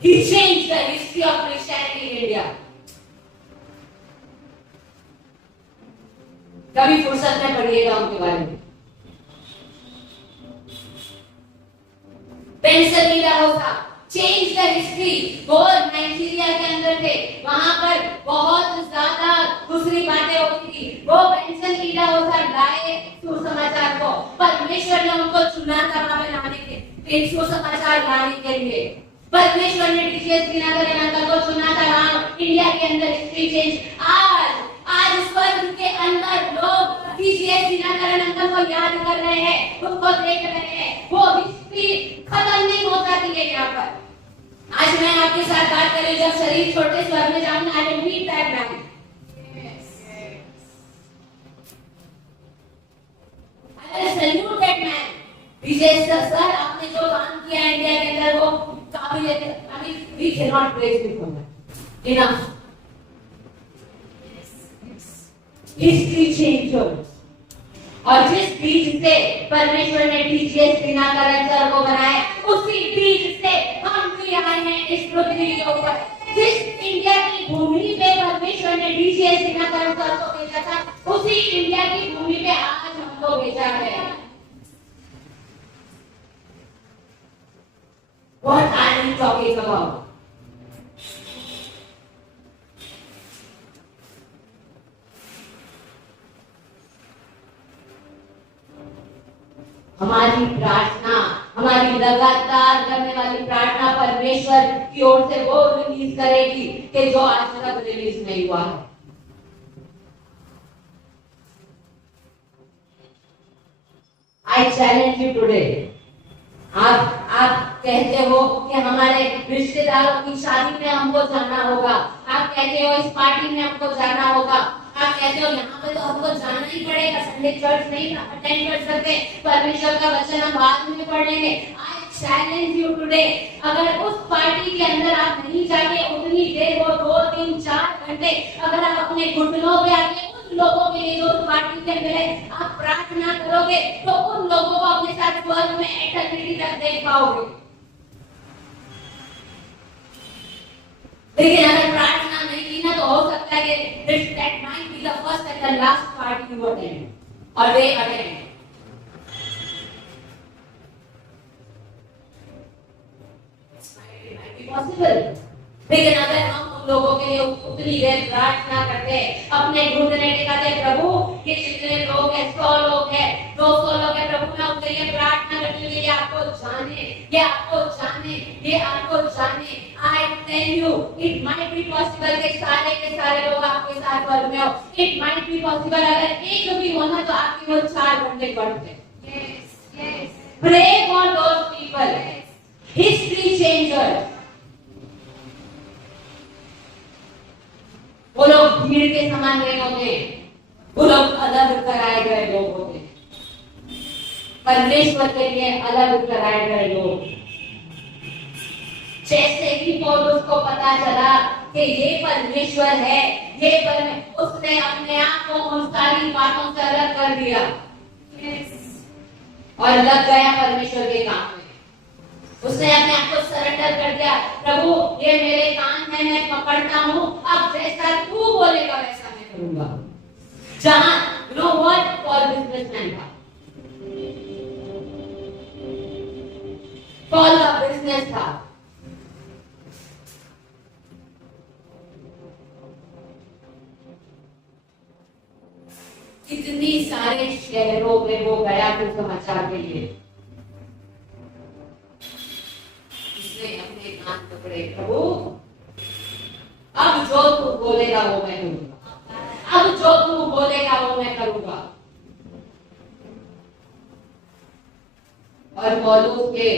He changed the history of Christianity in India. कभी फुर्सत में पढ़िएगा उनके बारे में। पेंसिल्वेनिया होगा, चेंज द हिस्ट्री। वो नाइजीरिया के अंदर थे, वहां पर बहुत ज्यादा दूसरी बातें होती थी। वो पेंसिल्वेनिया होगा लाए सुसमाचार को, परमेश्वर ने उनको चुना था वहां पे लाने के, सुसमाचार लाने के लिए। परमेश्वर ने डीजीएस दिनाकरण अंकल को चुना था वहां इंडिया के अंदर हिस्ट्री चेंज। आज स्वर्ग के अंदर लोग डीजीएस दिनाकरण अंकल को याद कर रहे हैं, उनको देख रहे हैं। वो हिस्ट्री खत्म नहीं हो जाती है यहाँ पर। आज मैं आपके साथ बात कर रही हूँ, जब शरीर छोटे स्वर्ग में जाऊंगा, I will meet that man, I will salute that man. DGS sir आपने जो काम किया इंडिया के अंदर वो काबिलियत, I mean we can not praise you for that enough. History change हो। और जिस बीज से परमेश्वर ने डीजीएस दिनाकरण सर को बनाया, उसी बीज से हम भी आए हैं इस पृथ्वी के ऊपर। जिस इंडिया की भूमि पे परमेश्वर ने डीजीएस दिनाकरण सर को भेजा था, उसी इंडिया की भूमि पे आज हमको भेजा है। What are you talking about? हमारी प्रार्थना, हमारी लगातार करने वाली प्रार्थना परमेश्वर की ओर से वो रिलीज करेगी कि जो आज तक रिलीज नहीं हुआ है। I challenge you today. आप कहते हो कि हमारे रिश्तेदारों की शादी में हमको जाना होगा, आप कहते हो इस पार्टी में हमको जाना होगा, आप कहते हो यहाँ पे तो हमको जाना ही पड़ेगा, संडे चर्च नहीं अटेंड कर सकते, परमेश्वर का वचन हम बाद में पढ़ लेंगे। आई चैलेंज यू टुडे, अगर उस पार्टी के अंदर आप नहीं जाके उतनी देर, वो 2, 3, 4 घंटे अगर आप अपने घुटनों पे आके उन लोगों के लिए जो उस पार्टी के अंदर है आप प्रार्थना करोगे, तो उन लोगों को अपने साथ स्वर्ग में एटर्निटी तक देख पाओगे। लेकिन अगर प्रार्थना नहीं की ना, तो हो सकता है कि that might be the first and the last party you attend or they attend. It might be possible. लेकिन अगर हम उन लोगों के लिए उतनी देर प्रार्थना करते, अपने घुटने टिकाते, प्रभु ये जितने लोग हैं, 100 लोग हैं, 200 लोग हैं, प्रभु मैं उनके लिए प्रार्थना करने के लिए आपको जाने, ये आपको जाने, ये आपको जाने। I tell you, it might be possible कि सारे के सारे लोग आपके साथ वर्ग में हो। It might be possible अगर एक भी होना तो आपके वो 4 घंटे बढ़ते। Yes, yes. Pray for those people. History changers. वो लोग भीड़ के समान नहीं होते, वो लोग अलग कराए गए लोग होते, परमेश्वर के लिए अलग कराए गए लोग। जैसे ही पौलुस को पता चला कि ये परमेश्वर है, ये उसने अपने आप को उन सारी बातों से अलग कर दिया। और लग गया परमेश्वर के काम में। उसने अपने आप को सरेंडर कर दिया, प्रभु ये मेरे कान है, मैं पकड़ता हूँ, अब जैसा तू बोलेगा वैसा मैं करूंगा। जहां you know what Paul businessman था, पॉल का बिजनेस था। कितनी सारे शहरों में वो गया फिर समाचार के लिए। उसने अपने कान पकड़े, प्रभु अब जो तू बोलेगा वो मैं करूंगा, अब जो तू बोलेगा वो मैं करूंगा। और पौलुस के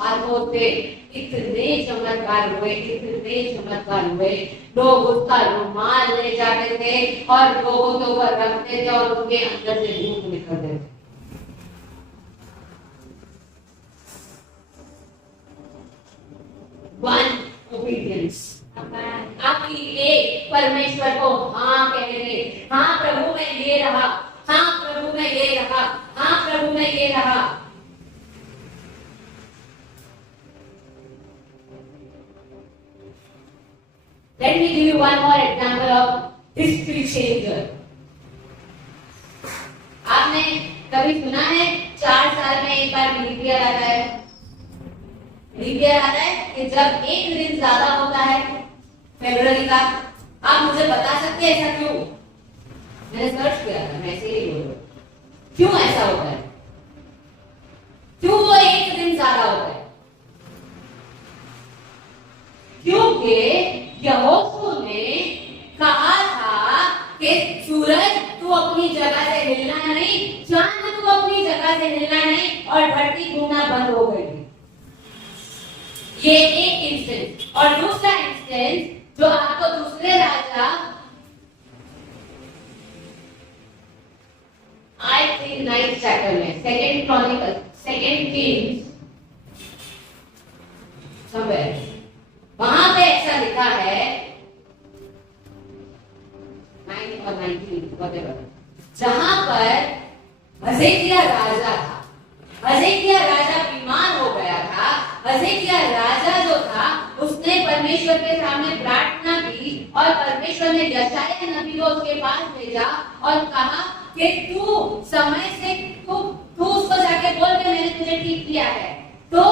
हाथों से इतने चमत्कार हुए, इतने चमत्कार हुए, लोग उसका रुमाल ले जाते थे और लोगों के ऊपर रखते थे और उनके अंदर से धूप निकलते थे। वन ओबीडियंस, आपकी एक परमेश्वर को हाँ कह दे, हाँ प्रभु मैं ये रहा, हाँ प्रभु मैं ये रहा, हाँ प्रभु मैं ये रहा। Let me give you one more example of history changer. आपने कभी सुना है 4 साल में एक बार लीप ईयर आता है? लीप ईयर आता है कि जब एक दिन ज्यादा होता है फरवरी का। आप मुझे बता सकते हैं ऐसा क्यों? मैंने सर्च किया था, मैं ऐसे ही बोल रहा हूं। क्यों ऐसा होता है? क्यों वो एक दिन ज्यादा होता है? क्योंकि यहोशू ने कहा था कि सूरज तू अपनी जगह से हिलना नहीं, चांद तू अपनी जगह से हिलना नहीं, और धरती घूमना बंद हो गई। ये एक इंस्टेंस। और दूसरा इंस्टेंस जो आपको दूसरे राजा, आई थिंक 9th चैप्टर में, second Chronicle, second Kings somewhere, वहां पे ऐसा लिखा है 9 और 19 whatever, जहां पर हजेकिया राजा था। हजेकिया राजा बीमार हो गया था। हजेकिया राजा जो था उसने परमेश्वर के सामने प्रार्थना की और परमेश्वर ने यशायाह नबी को उसके पास भेजा और कहा कि तू समय से तू उसको जाके बोल के मैंने तुझे ठीक किया है। तो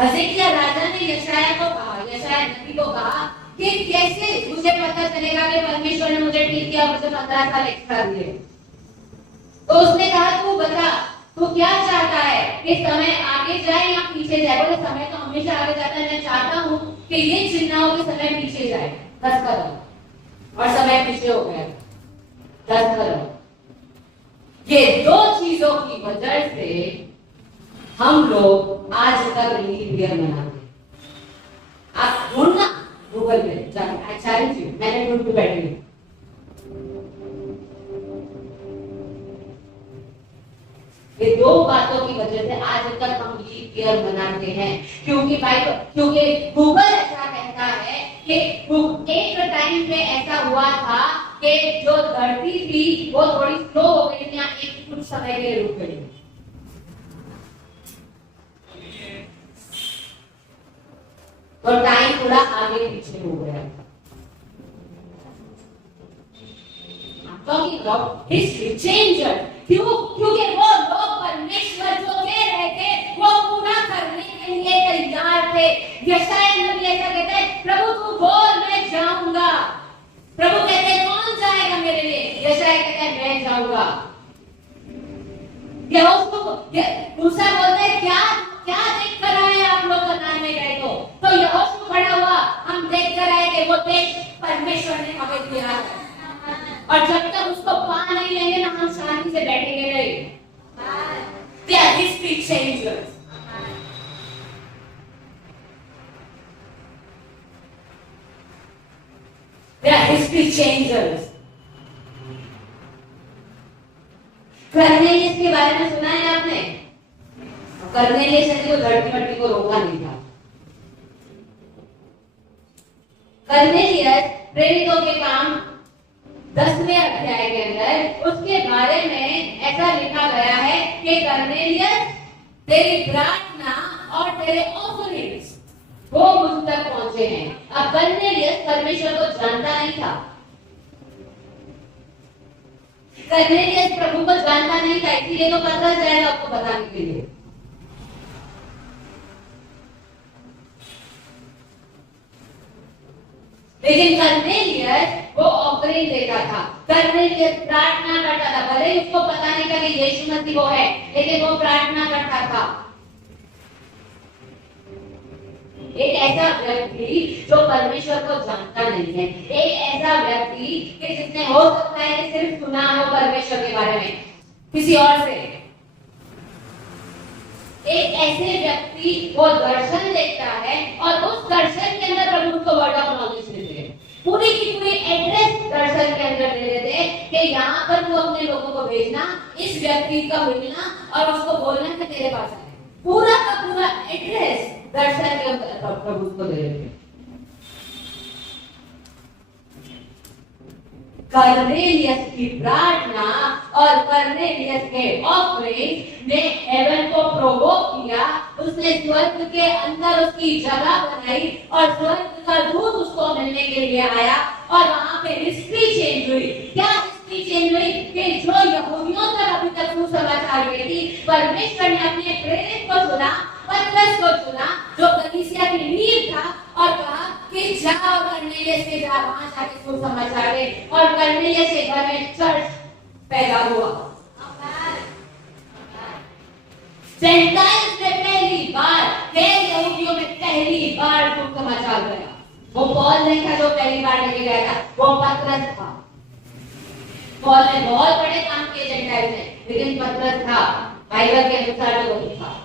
हजेकिया राजा ने यशायाह को कहा, यशायाह नबी को कहा कि कैसे मुझे पता चलेगा कि परमेश्वर ने मुझे ठीक किया, मुझे 15 साल एक्स्ट्रा दिए। तो उसने कहा तू बता, तू क्या चाहता है कि समय आगे जाए या पीछे जाए? बोले समय तो हमेशा आगे जाता है, मैं चाहता हूँ कि ये चिन्ह हो कि समय पीछे जाए 10 कदम, और समय पीछे हो गया 10 कदम। ये 2 चीजों की वजह से हम लोग आज तक लीप ईयर मनाते हैं। आप ढूंढना गूगल पे जाके, अच्छा मैंने ढूंढ के बैठी हूँ। ये 2 बातों की वजह से आज तक हम लीप ईयर मनाते हैं, क्योंकि गूगल ऐसा कहता है कि एक टाइम पे ऐसा हुआ था कि जो धरती थी वो थोड़ी स्लो हो गई थी, एक कुछ समय के लिए रुक गई। तो टाइम थोड़ा आगे पीछे हो गया। Talking about history changer, क्योंकि वो लोग परमेश्वर जो कह रहे थे वो पूरा करने के लिए तैयार थे। यशायाह नबी ऐसा कहते हैं, प्रभु तू बोल मैं जाऊंगा। प्रभु कहते हैं कौन जाएगा मेरे लिए? यशायाह कहते हैं मैं जाऊंगा। मूसा बोलते हैं क्या देख कर आए आप लोग कनान में गए? तो यहोशू खड़ा हुआ, हम देख कर आए कि वो देश परमेश्वर ने हमें दिया है, और जब तक उसको पा नहीं लेंगे ना हम शांति से बैठेंगे नहीं। They are history changers. They are history changers. Cornelius के बारे में सुना है आपने? कर्नेलियस ने तो धरती मट्टी को रोका नहीं था। कर्नेलियस प्रेरितों के काम 10वें अध्याय के अंदर उसके बारे में ऐसा लिखा गया है कि कर्नेलियस, तेरी प्रार्थना और तेरे ऑफरिंग्स वो मुझ तक पहुंचे हैं। अब कर्नेलियस परमेश्वर को जानता नहीं था, कर्नेलियस प्रभु को जानता नहीं था, इसलिए तो पतरस जाएगा आपको बताने के लिए। लेकिन कर्नेलियस वो ऑफरिंग देता था, कर्नेलियस प्रार्थना करता था, भले ही उसको पता नहीं था कि यीशु मसीह वो है, लेकिन वो प्रार्थना करता था। एक ऐसा व्यक्ति जो परमेश्वर को जानता नहीं है, एक ऐसा व्यक्ति कि जिसने हो सकता है कि सिर्फ सुना हो परमेश्वर के बारे में किसी और से, एक ऐसे व्यक्ति वो दर्शन देखता है और उस दर्शन के अंदर प्रभु उसको वर्ड ऑफ नॉलेज देते हैं, पूरी की पूरी एड्रेस दर्शन के अंदर दे देते हैं कि यहाँ पर तू अपने लोगों को भेजना, इस व्यक्ति का मिलना और उसको बोलना कि तेरे पास आए। पूरा का पूरा एड्रेस दर्शन के अंदर प्रभु उसको दे देते हैं। कर्नेलियस की प्रार्थना और कर्नेलियस के ऑफरिंग ने हेवन को प्रोवोक किया, उसने स्वर्ग के अंदर उसकी जगह बनाई और स्वर्ग का दूत उसको मिलने के लिए आया और वहां पे हिस्ट्री चेंज हुई। क्या हिस्ट्री चेंज हुई कि जो यहूदियों तक अभी तक सुसमाचार हुई थी, परमेश्वर ने अपने प्रेरित को चुना, पतरस को चुना जो कलीसिया की नींव था और कहा कि जाओ कर्नेलियस के जा, वहां जाके सुसमाचार दे, और कर्नेलियस के घर में चर्च पैदा हुआ। सेंटाइल्स में पहली बार, गैर यहूदियों में पहली बार सुसमाचार गया। वो पॉल नहीं था जो पहली बार लेके गया था, वो पतरस था। पॉल ने बहुत बड़े काम किए सेंटाइल्स में, लेकिन पतरस था, बाइबल के अनुसार तो वही था।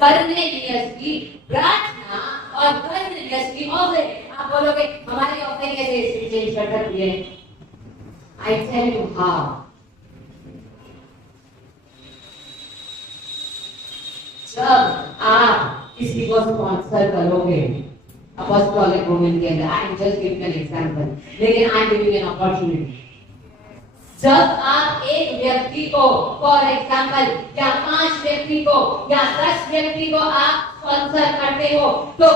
कर्नेलियस की प्रार्थना और कर्नेलियस की ऑफरिंग। आप बोलोगे हमारी ऑफरिंग कैसे चेंज कर सकती है? I tell you how. जब आप किसी को स्पॉन्सर करोगे, अपोस्टोलिक वुमेन के अंदर, I am just giving an example, लेकिन I am giving an opportunity. जब आप एक व्यक्ति को, फॉर एग्जाम्पल, या 5 व्यक्ति को या 10 व्यक्ति को आप स्पॉन्सर करते हो, तो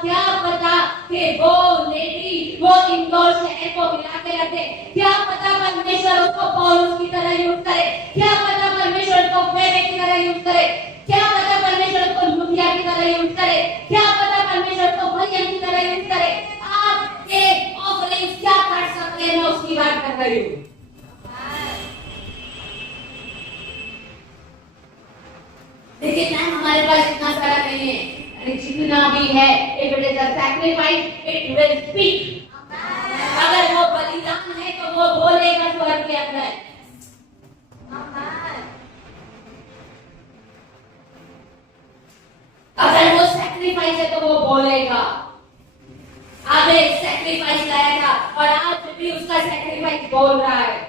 क्या पता कि वो लेडी वो इंदौर शहर को मिला के रखे, क्या पता परमेश्वर उसको पौलुस की तरह यूज करे, क्या पता परमेश्वर उसको फेरे की तरह यूज करे, क्या पता परमेश्वर उसको लुथिया की तरह यूज करे, क्या पता परमेश्वर उसको मरियम की तरह यूज करे। आपके ऑफरिंग क्या कर सकते हैं, मैं उसकी बात कर रही हूँ। लेकिन ना हमारे पास इतना सारा नहीं है, जितना भी है, if it is a sacrifice, it will speak। अगर वो बलिदान है तो वो बोलेगा स्वर्ग के अंदर। अगर वो सैक्रिफाइस है तो वो बोलेगा। आगे सैक्रिफाइस लाया था और आज भी उसका सैक्रिफाइस बोल रहा है।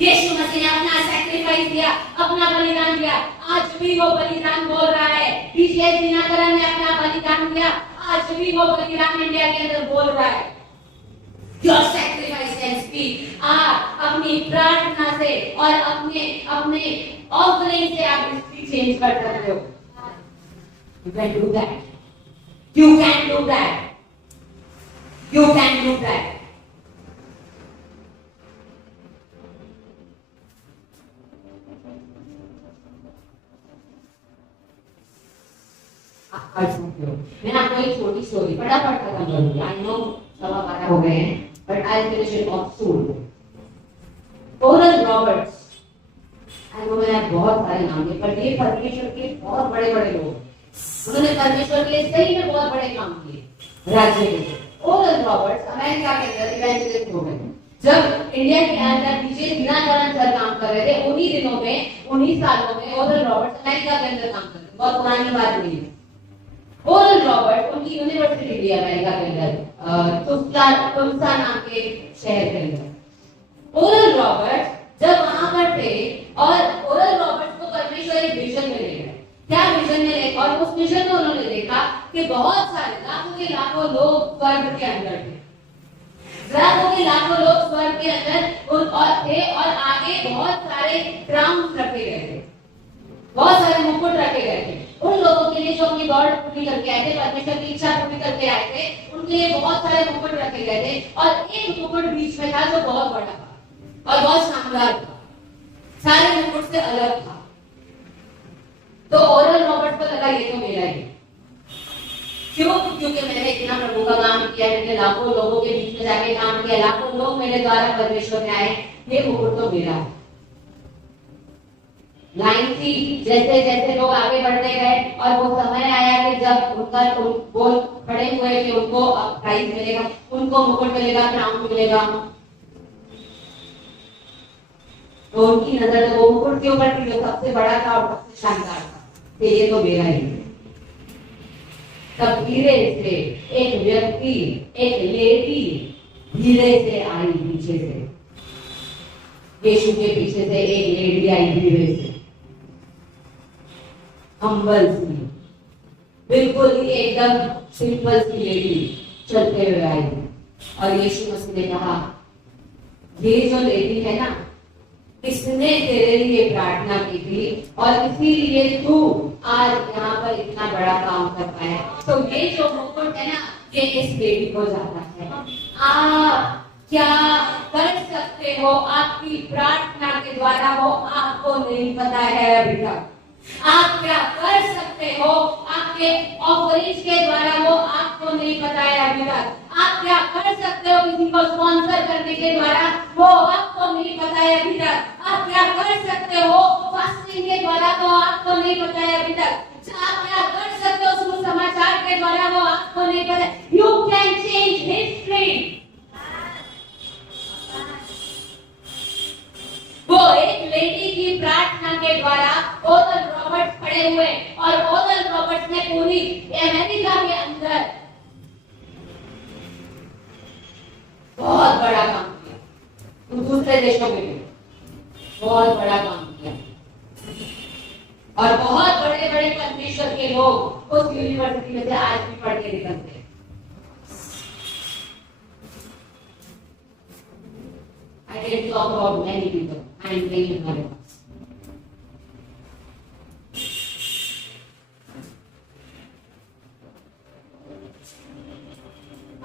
यीशु मसीह ने अपना सैक्रिफाइस दिया, अपना बलिदान दिया, आज भी वो बलिदान बोल रहा है। डीसीएस दिनाकरण ने अपना बलिदान दिया, आज भी वो बलिदान इंडिया के अंदर बोल रहा है। Your sacrifice can speak। आप अपनी प्रार्थना से और अपने ऑफरिंग से आप हिस्ट्री चेंज कर सकते हो। You can do that. You can do that. You can do that. मैं आपको एक छोटी स्टोरी फटाफट खत्म करूंगी। आई नो 12:15 हो गए हैं, but I finish it of soon. Oral Roberts, I know मैंने बहुत सारे नाम लिए, पर ये परमेश्वर के बहुत बड़े बड़े लोग, उन्होंने परमेश्वर के सही में बहुत बड़े काम किए राज्य में। ओरल रॉबर्ट्स अमेरिका के अंदर इवेंजलिस्ट हो गए। जब इंडिया के अंदर डीजे दिनाकरण सर काम कर रहे थे, उन्हीं दिनों में, उन्हीं सालों में ओरल रॉबर्ट्स अमेरिका के अंदर काम कर रहे थे। बहुत पुरानी बात नहीं है। ओरल रॉबर्ट उनकी यूनिवर्सिटी थी अमेरिका के अंदर, तुल्सा नाम के शहर के अंदर। ओरल रॉबर्ट जब वहां पर थे और ओरल रॉबर्ट को परमेश्वर एक विजन में ले गए। क्या विजन में ले? और उस विजन में उन्होंने देखा देखा कि बहुत सारे लाखों के लाखों लोग स्वर्ग के अंदर थे, लाखों के लाखों लोग स्वर्ग के अंदर और थे, और आगे बहुत सारे क्राउन रखे गए थे, बहुत सारे मुकुट रखे गए थे। उन लोगों के लिए जो अपनी दौड़ पूरी करके आए थे, परमेश्वर की इच्छा पूरी करके आए थे, उनके लिए बहुत सारे मुकुट रखे गए थे, और एक मुकुट बीच में था जो बहुत बड़ा था और बहुत शानदार था, सारे मुकुट से अलग था। तो ओरल रॉबर्ट को लगा ये तो मेरा ही। क्यों? क्योंकि मैंने इतना प्रभु का काम किया, मैंने लाखों लोगों के बीच में जाके काम किया, लाखों लोग मेरे द्वारा परमेश्वर में आए, ये मुकुट तो मेरा है। लाइन थी, जैसे जैसे लोग आगे बढ़ते गए और वो समय आया कि जब उनका वो खड़े हुए कि उनको प्राइज मिलेगा, उनको मुकुट मिलेगा, क्राउन मिलेगा, तो उनकी नजर तो वो मुकुट के ऊपर थी जो सबसे बड़ा था और सबसे शानदार था, कि ये तो मेरा ही। तब धीरे से एक व्यक्ति, एक लेडी धीरे से आई पीछे से, यीशु के पीछे से एक लेडी आई धीरे से, हम्बल सी, बिल्कुल ही एकदम सिंपल सी लेडी चलते हुए आई, और यीशु मसीह ने कहा, ये जो लेडी है ना, इसने तेरे लिए प्रार्थना की थी और इसीलिए तू आज यहाँ पर इतना बड़ा काम कर पाया। तो ये जो मुकुट है ना, ये इस लेडी को जाता है। आप क्या कर सकते हो आपकी प्रार्थना के द्वारा, वो आपको नहीं पता है अभी तक। आप क्या कर सकते हो आपके ऑफरिंग्स के द्वारा, वो आपको नहीं पता है अभी तक। आप क्या कर सकते हो किसी को स्पॉन्सर करने के द्वारा, वो आपको नहीं पता है अभी तक। आप क्या कर सकते हो फास्टिंग के द्वारा, वो आपको नहीं पता है अभी तक। आप क्या कर सकते हो सुसमाचार के द्वारा, वो आपको नहीं पता है। You can change history. वो एक लेडी की प्रार्थना के द्वारा ओरल रॉबर्ट्स खड़े हुए, और ओरल रॉबर्ट्स ने पूरी अमेरिका के अंदर बहुत बड़ा काम किया, तो दूसरे देशों में भी बहुत बड़ा काम किया, और बहुत बड़े बड़े परमेश्वर के लोग उस यूनिवर्सिटी में से आज भी पढ़ के निकलते हैं। I can talk about many people. I am very nervous.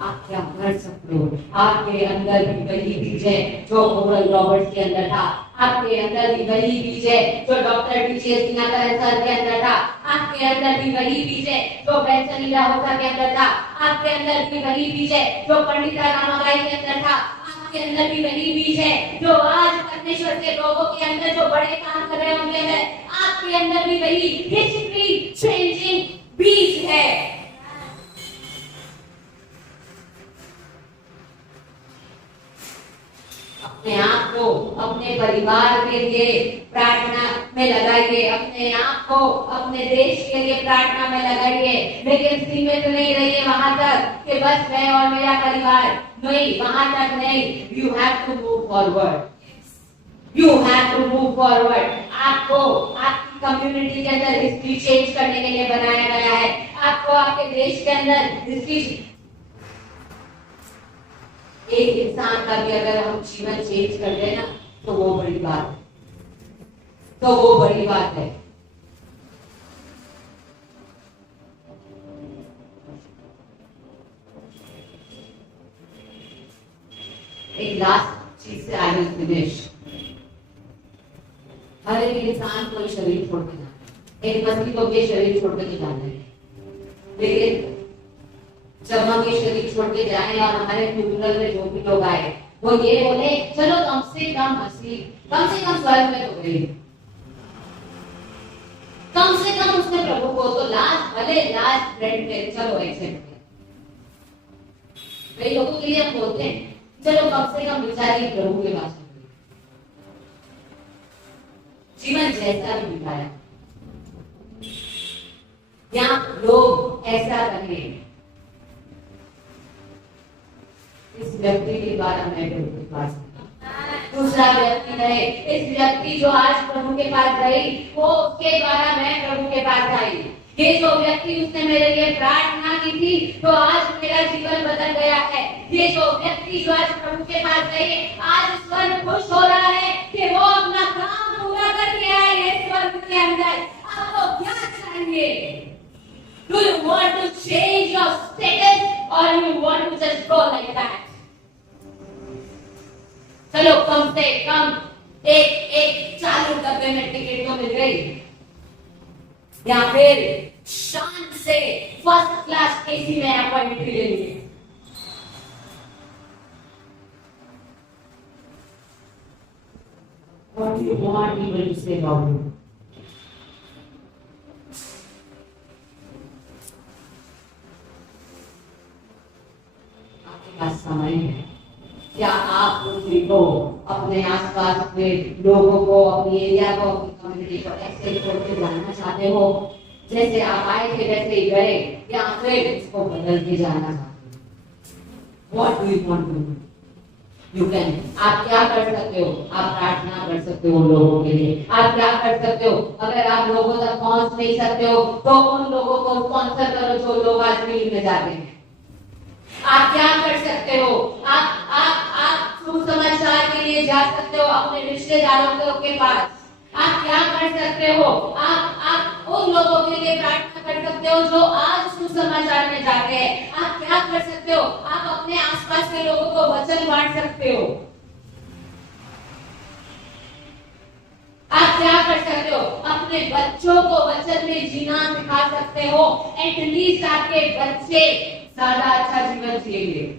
आप क्या कर सकते हो? आपके अंदर भी वही बीज है जो ओरल रॉबर्ट्स के अंदर था। आपके अंदर भी वही बीज है जो डॉक्टर टीसीएस दिनाकरन सर के अंदर था। आपके अंदर भी वही बीज है जो बेंसन इलाहोसा के अंदर था। आपके अंदर भी वही बीज है जो पंडिता रामाबाई के अंदर था। आपके अंदर भी वही बीज है जो आज परमेश्वर के लोगों के अंदर जो बड़े काम कर रहे होंगे हैं। आपके अंदर भी वही हिस्ट्री चेंजिंग बीज है। अपने आप को अपने परिवार के लिए प्रार्थना में लगाइए, अपने आप को अपने देश के लिए प्रार्थना में लगाइए, लेकिन सीमित नहीं रहिए वहां तक कि बस मैं और मेरा परिवार, नहीं, वहां तक नहीं। You have to move forward, you have to move forward. आपको आपकी कम्युनिटी के अंदर हिस्ट्री चेंज करने के लिए बनाया गया है। आपको आपके देश के अंदर हिस्ट्री, एक इंसान का भी अगर हम जीवन चेंज कर दें ना, तो वो बड़ी बात है, तो वो बड़ी बात है। एक लास्ट चीज से आई विल फिनिश। हर एक इंसान को शरीर छोड़ के जाना है, एक मसीह को ये शरीर छोड़ के जाना है, लेकिन जब हम ये शरीर छोड़ के जाएं और हमारे फ्यूनरल में जो भी लोग आए वो ये बोले, चलो कम से कम स्वर्ग में तो गए, कम से कम उसने प्रभु को तो लास्ट फ्रेंड थे, चलो एक्सेप्ट किया। कई लोगों के लिए हम बोलते हैं चलो कम से कम बेचारी प्रभु के पास जीवन जैसा भी बिताया। यहाँ लोग ऐसा करें, इस व्यक्ति के द्वारा मैं प्रभु के पास, दूसरा व्यक्ति कहे इस व्यक्ति जो आज प्रभु के पास गई वो उसके द्वारा मैं प्रभु के पास आई। ये जो व्यक्ति उसने मेरे लिए प्रार्थना की थी तो आज मेरा जीवन बदल गया है। ये जो व्यक्ति जो आज प्रभु के पास गए आज स्वर्ग खुश हो रहा है कि वो अपना काम पूरा करके आए हैं स्वर्ग के अंदर। आपको क्या चाहिए? Do you want to change your status or you want to just go like that? चलो कम से कम एक चालू डब्बे में टिकट तो मिल गई, या फिर शान से फर्स्ट क्लास एसी में अपॉइंटमेंट ले लीजिए। What do you want people to say about you? आपके पास समय है, क्या आप पृथ्वी को, अपने आसपास के लोगों को, अपनी एरिया को, अपनी कम्युनिटी को ऐसे छोड़ के जाना चाहते हो जैसे आप आए थे वैसे ही गए, या फिर इसको बदल के जाना चाहते हो? What do you want to do? You can. आप क्या कर सकते हो? आप प्रार्थना कर सकते हो लोगों के लिए। आप क्या कर सकते हो? अगर आप लोगों तक पहुंच नहीं सकते हो तो उन लोगों को स्पॉन्सर करो जो लोग आज फील्ड में जाते हैं। आप क्या कर सकते हो? आप सुसमाचार के लिए जा सकते हो अपने रिश्तेदारों के पास। आप क्या कर सकते हो? आप उन लोगों के लिए प्रार्थना कर सकते हो जो आज सुसमाचार में जाते हैं। आप क्या कर सकते हो? आप अपने आसपास के लोगों को वचन बांट सकते हो। आप क्या कर सकते हो? अपने बच्चों को वचन में जीना सिखा सकते हो। एटलीस्ट आपके बच्चे ज्यादा अच्छा जीवन जिएंगे।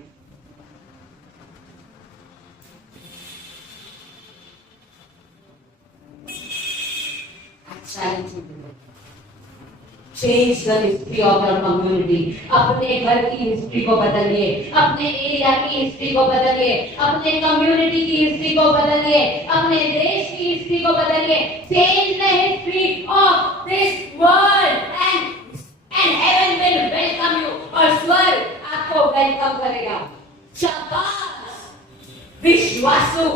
Change the history of your community. अपने घर की हिस्ट्री को बदलिए, अपने एरिया की हिस्ट्री को बदलिए, अपने कम्युनिटी की हिस्ट्री को बदलिए, अपने देश की हिस्ट्री को बदलिए। Change the history of this world and heaven will welcome you. और स्वर्ग आपको वेलकम करेगा। शाबाश विश्वासु,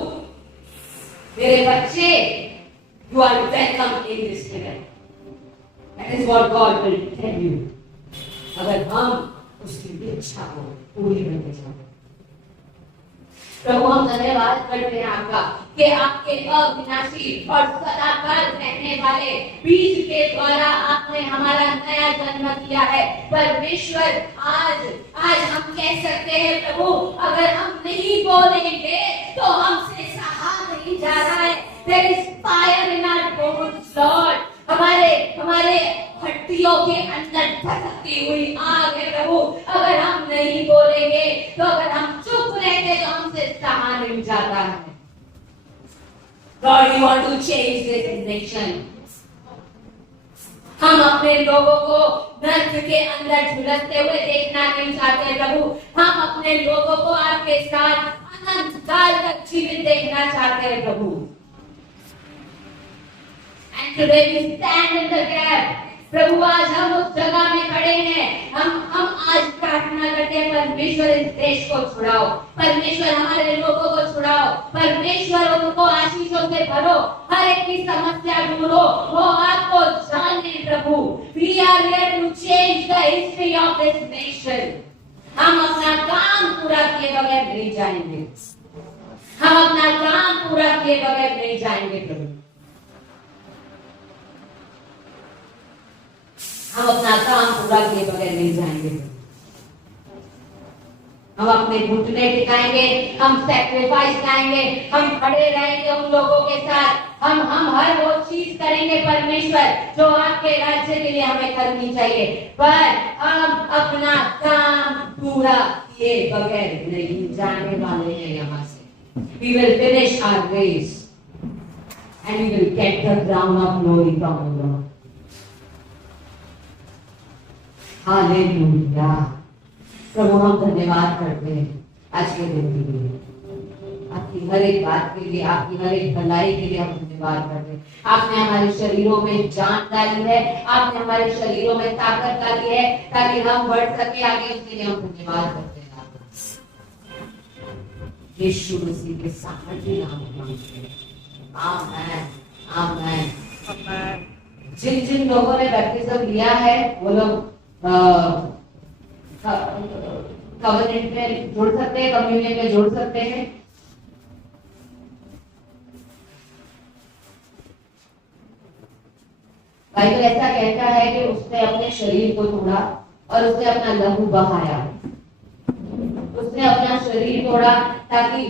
मेरे बच्चे, you are welcome in this heaven. That is what God will tell you. अगर हम उसकी इच्छा को पूरी करके जाए। प्रभु हम धन्यवाद करते हैं आपका कि आपके अविनाशी और सदाकाल रहने वाले बीज के द्वारा आपने हमारा नया जन्म किया है। परमेश्वर आज हम कह सकते हैं प्रभु, अगर हम नहीं बोलेंगे तो हमसे सहा नहीं जा रहा है। There is fire in our bones, Lord. हमारे हड्डियों के अंदर धधकती हुई आग है प्रभु। अगर हम नहीं बोलेंगे तो, अगर हम चुप रहते तो हमसे सहा नहीं जाता है। God, you want to change this nation. हम अपने लोगों को नर्क के अंदर झुलसते हुए देखना नहीं चाहते प्रभु। हम अपने लोगों को आपके साथ अनंत काल तक जीवित देखना चाहते हैं प्रभु। And today we stand in the gap. प्रभु आज हम उस जगह में खड़े हैं। हम आज प्रार्थना करते हैं, परमेश्वर इस देश को छुड़ाओ, परमेश्वर हमारे लोगों को छुड़ाओ, परमेश्वर उनको आशीषों से भरो, हर एक की समस्या ढूंढो, वो आपको जाने प्रभु। We are here to change the history of this nation. हम अपना काम पूरा किए बगैर नहीं जाएंगे। हम अपना काम पूरा किए बगैर नहीं जाएंगे प्रभु। हम अपना काम पूरा किए बगैर नहीं जाएंगे। हम अपने घुटने टिकाएंगे, हम सैक्रिफाइस लाएंगे, हम खड़े रहेंगे उन लोगों के साथ। हम हर वो चीज करेंगे परमेश्वर जो आपके राज्य के लिए हमें करनी चाहिए, पर हम अपना काम पूरा किए बगैर नहीं जाने वाले हैं यहाँ से। We will finish our race and we will get the crown of glory from the Lord. Hallelujah. प्रभु हम धन्यवाद करते हैं आज के दिन के लिए, आपकी हर एक बात के लिए, आपकी हर एक भलाई के लिए हम धन्यवाद करते हैं। आपने हमारे शरीरों में जान डाली है, आपने हमारे शरीरों में ताकत डाली है ताकि हम बढ़ सके आगे, उसके लिए हम धन्यवाद करते हैं। यीशु मसीह के सामर्थ्य नाम में आमीन आमीन। जिन जिन लोगों ने बैप्टिज्म लिया है वो लोग कवनेंट में जुड़ सकते हैं, कम्युनियन में जुड़ सकते हैं। बाइबल ऐसा कहता है कि उसने अपने शरीर को तोड़ा और उसने अपना लहू बहाया। उसने अपना शरीर तोड़ा ताकि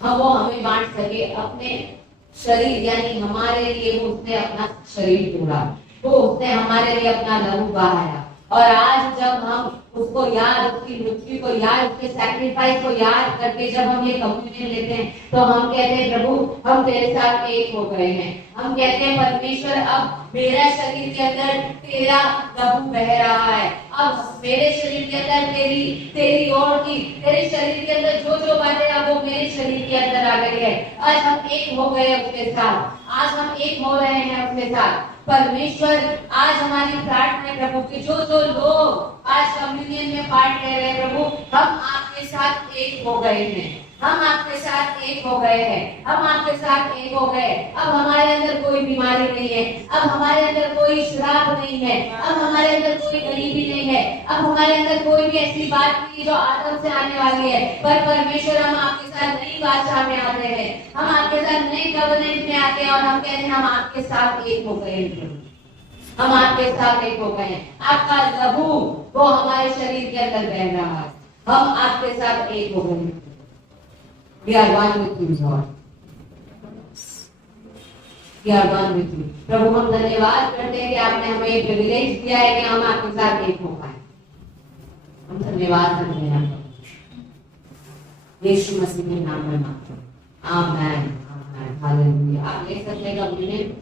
वो हमें बांट सके। अपने शरीर यानी हमारे लिए वो उसने अपना शरीर तोड़ा, वो उसने हमारे लिए अपना लहू बहाया। और आज जब हम उसको याद, उसकी मृत्यु को याद, उसके सैक्रिफाइस को याद करके जब हम ये कम्युनियन लेते हैं तो हम कहते हैं प्रभु हम तेरे साथ एक हो गए हैं। हम कहते हैं परमेश्वर अब मेरा शरीर के अंदर तेरा लहू बह रहा है। अब मेरे शरीर के अंदर तेरी ओर की, तेरे शरीर के अंदर जो जो बातें अब वो मेरे शरीर के अंदर आ गई है। आज हम एक हो गए उसके साथ, आज हम एक हो रहे हैं उसके साथ। परमेश्वर आज हमारी प्रार्थना है प्रभु कि जो जो लोग आज कम्युनियन में पार्ट ले रहे हैं प्रभु, हम आपके साथ एक हो गए हैं, हम आपके साथ एक हो गए हैं, हम आपके साथ एक हो गए। अब हमारे अंदर कोई बीमारी नहीं है, अब हमारे अंदर कोई श्राप नहीं है, अब हमारे अंदर कोई गरीबी नहीं है, अब हमारे अंदर कोई भी ऐसी बात नहीं जो आदम से आने वाली है। पर परमेश्वर हम आपके साथ नई भाषा में आते हैं, हम आपके साथ नए कवनेंट में आते हैं और हम कहते हैं हम आपके साथ एक हो गए हैं, हम आपके साथ एक हो गए हैं। आपका लहू वो हमारे शरीर के अंदर बह रहा है, हम आपके साथ एक हो गए हैं। We are one with you, Lord. We are one with you. प्रभु हम धन्यवाद करते हैं कि आपने हमें एक प्रिविलेज दिया है कि हम आपके साथ एक हो पाए। हम धन्यवाद करते हैं आपका, यीशु मसीह के नाम में मांगते हैं। आमीन, आमीन, हालेलुया। आप ले सकते हैं कम्युनियन।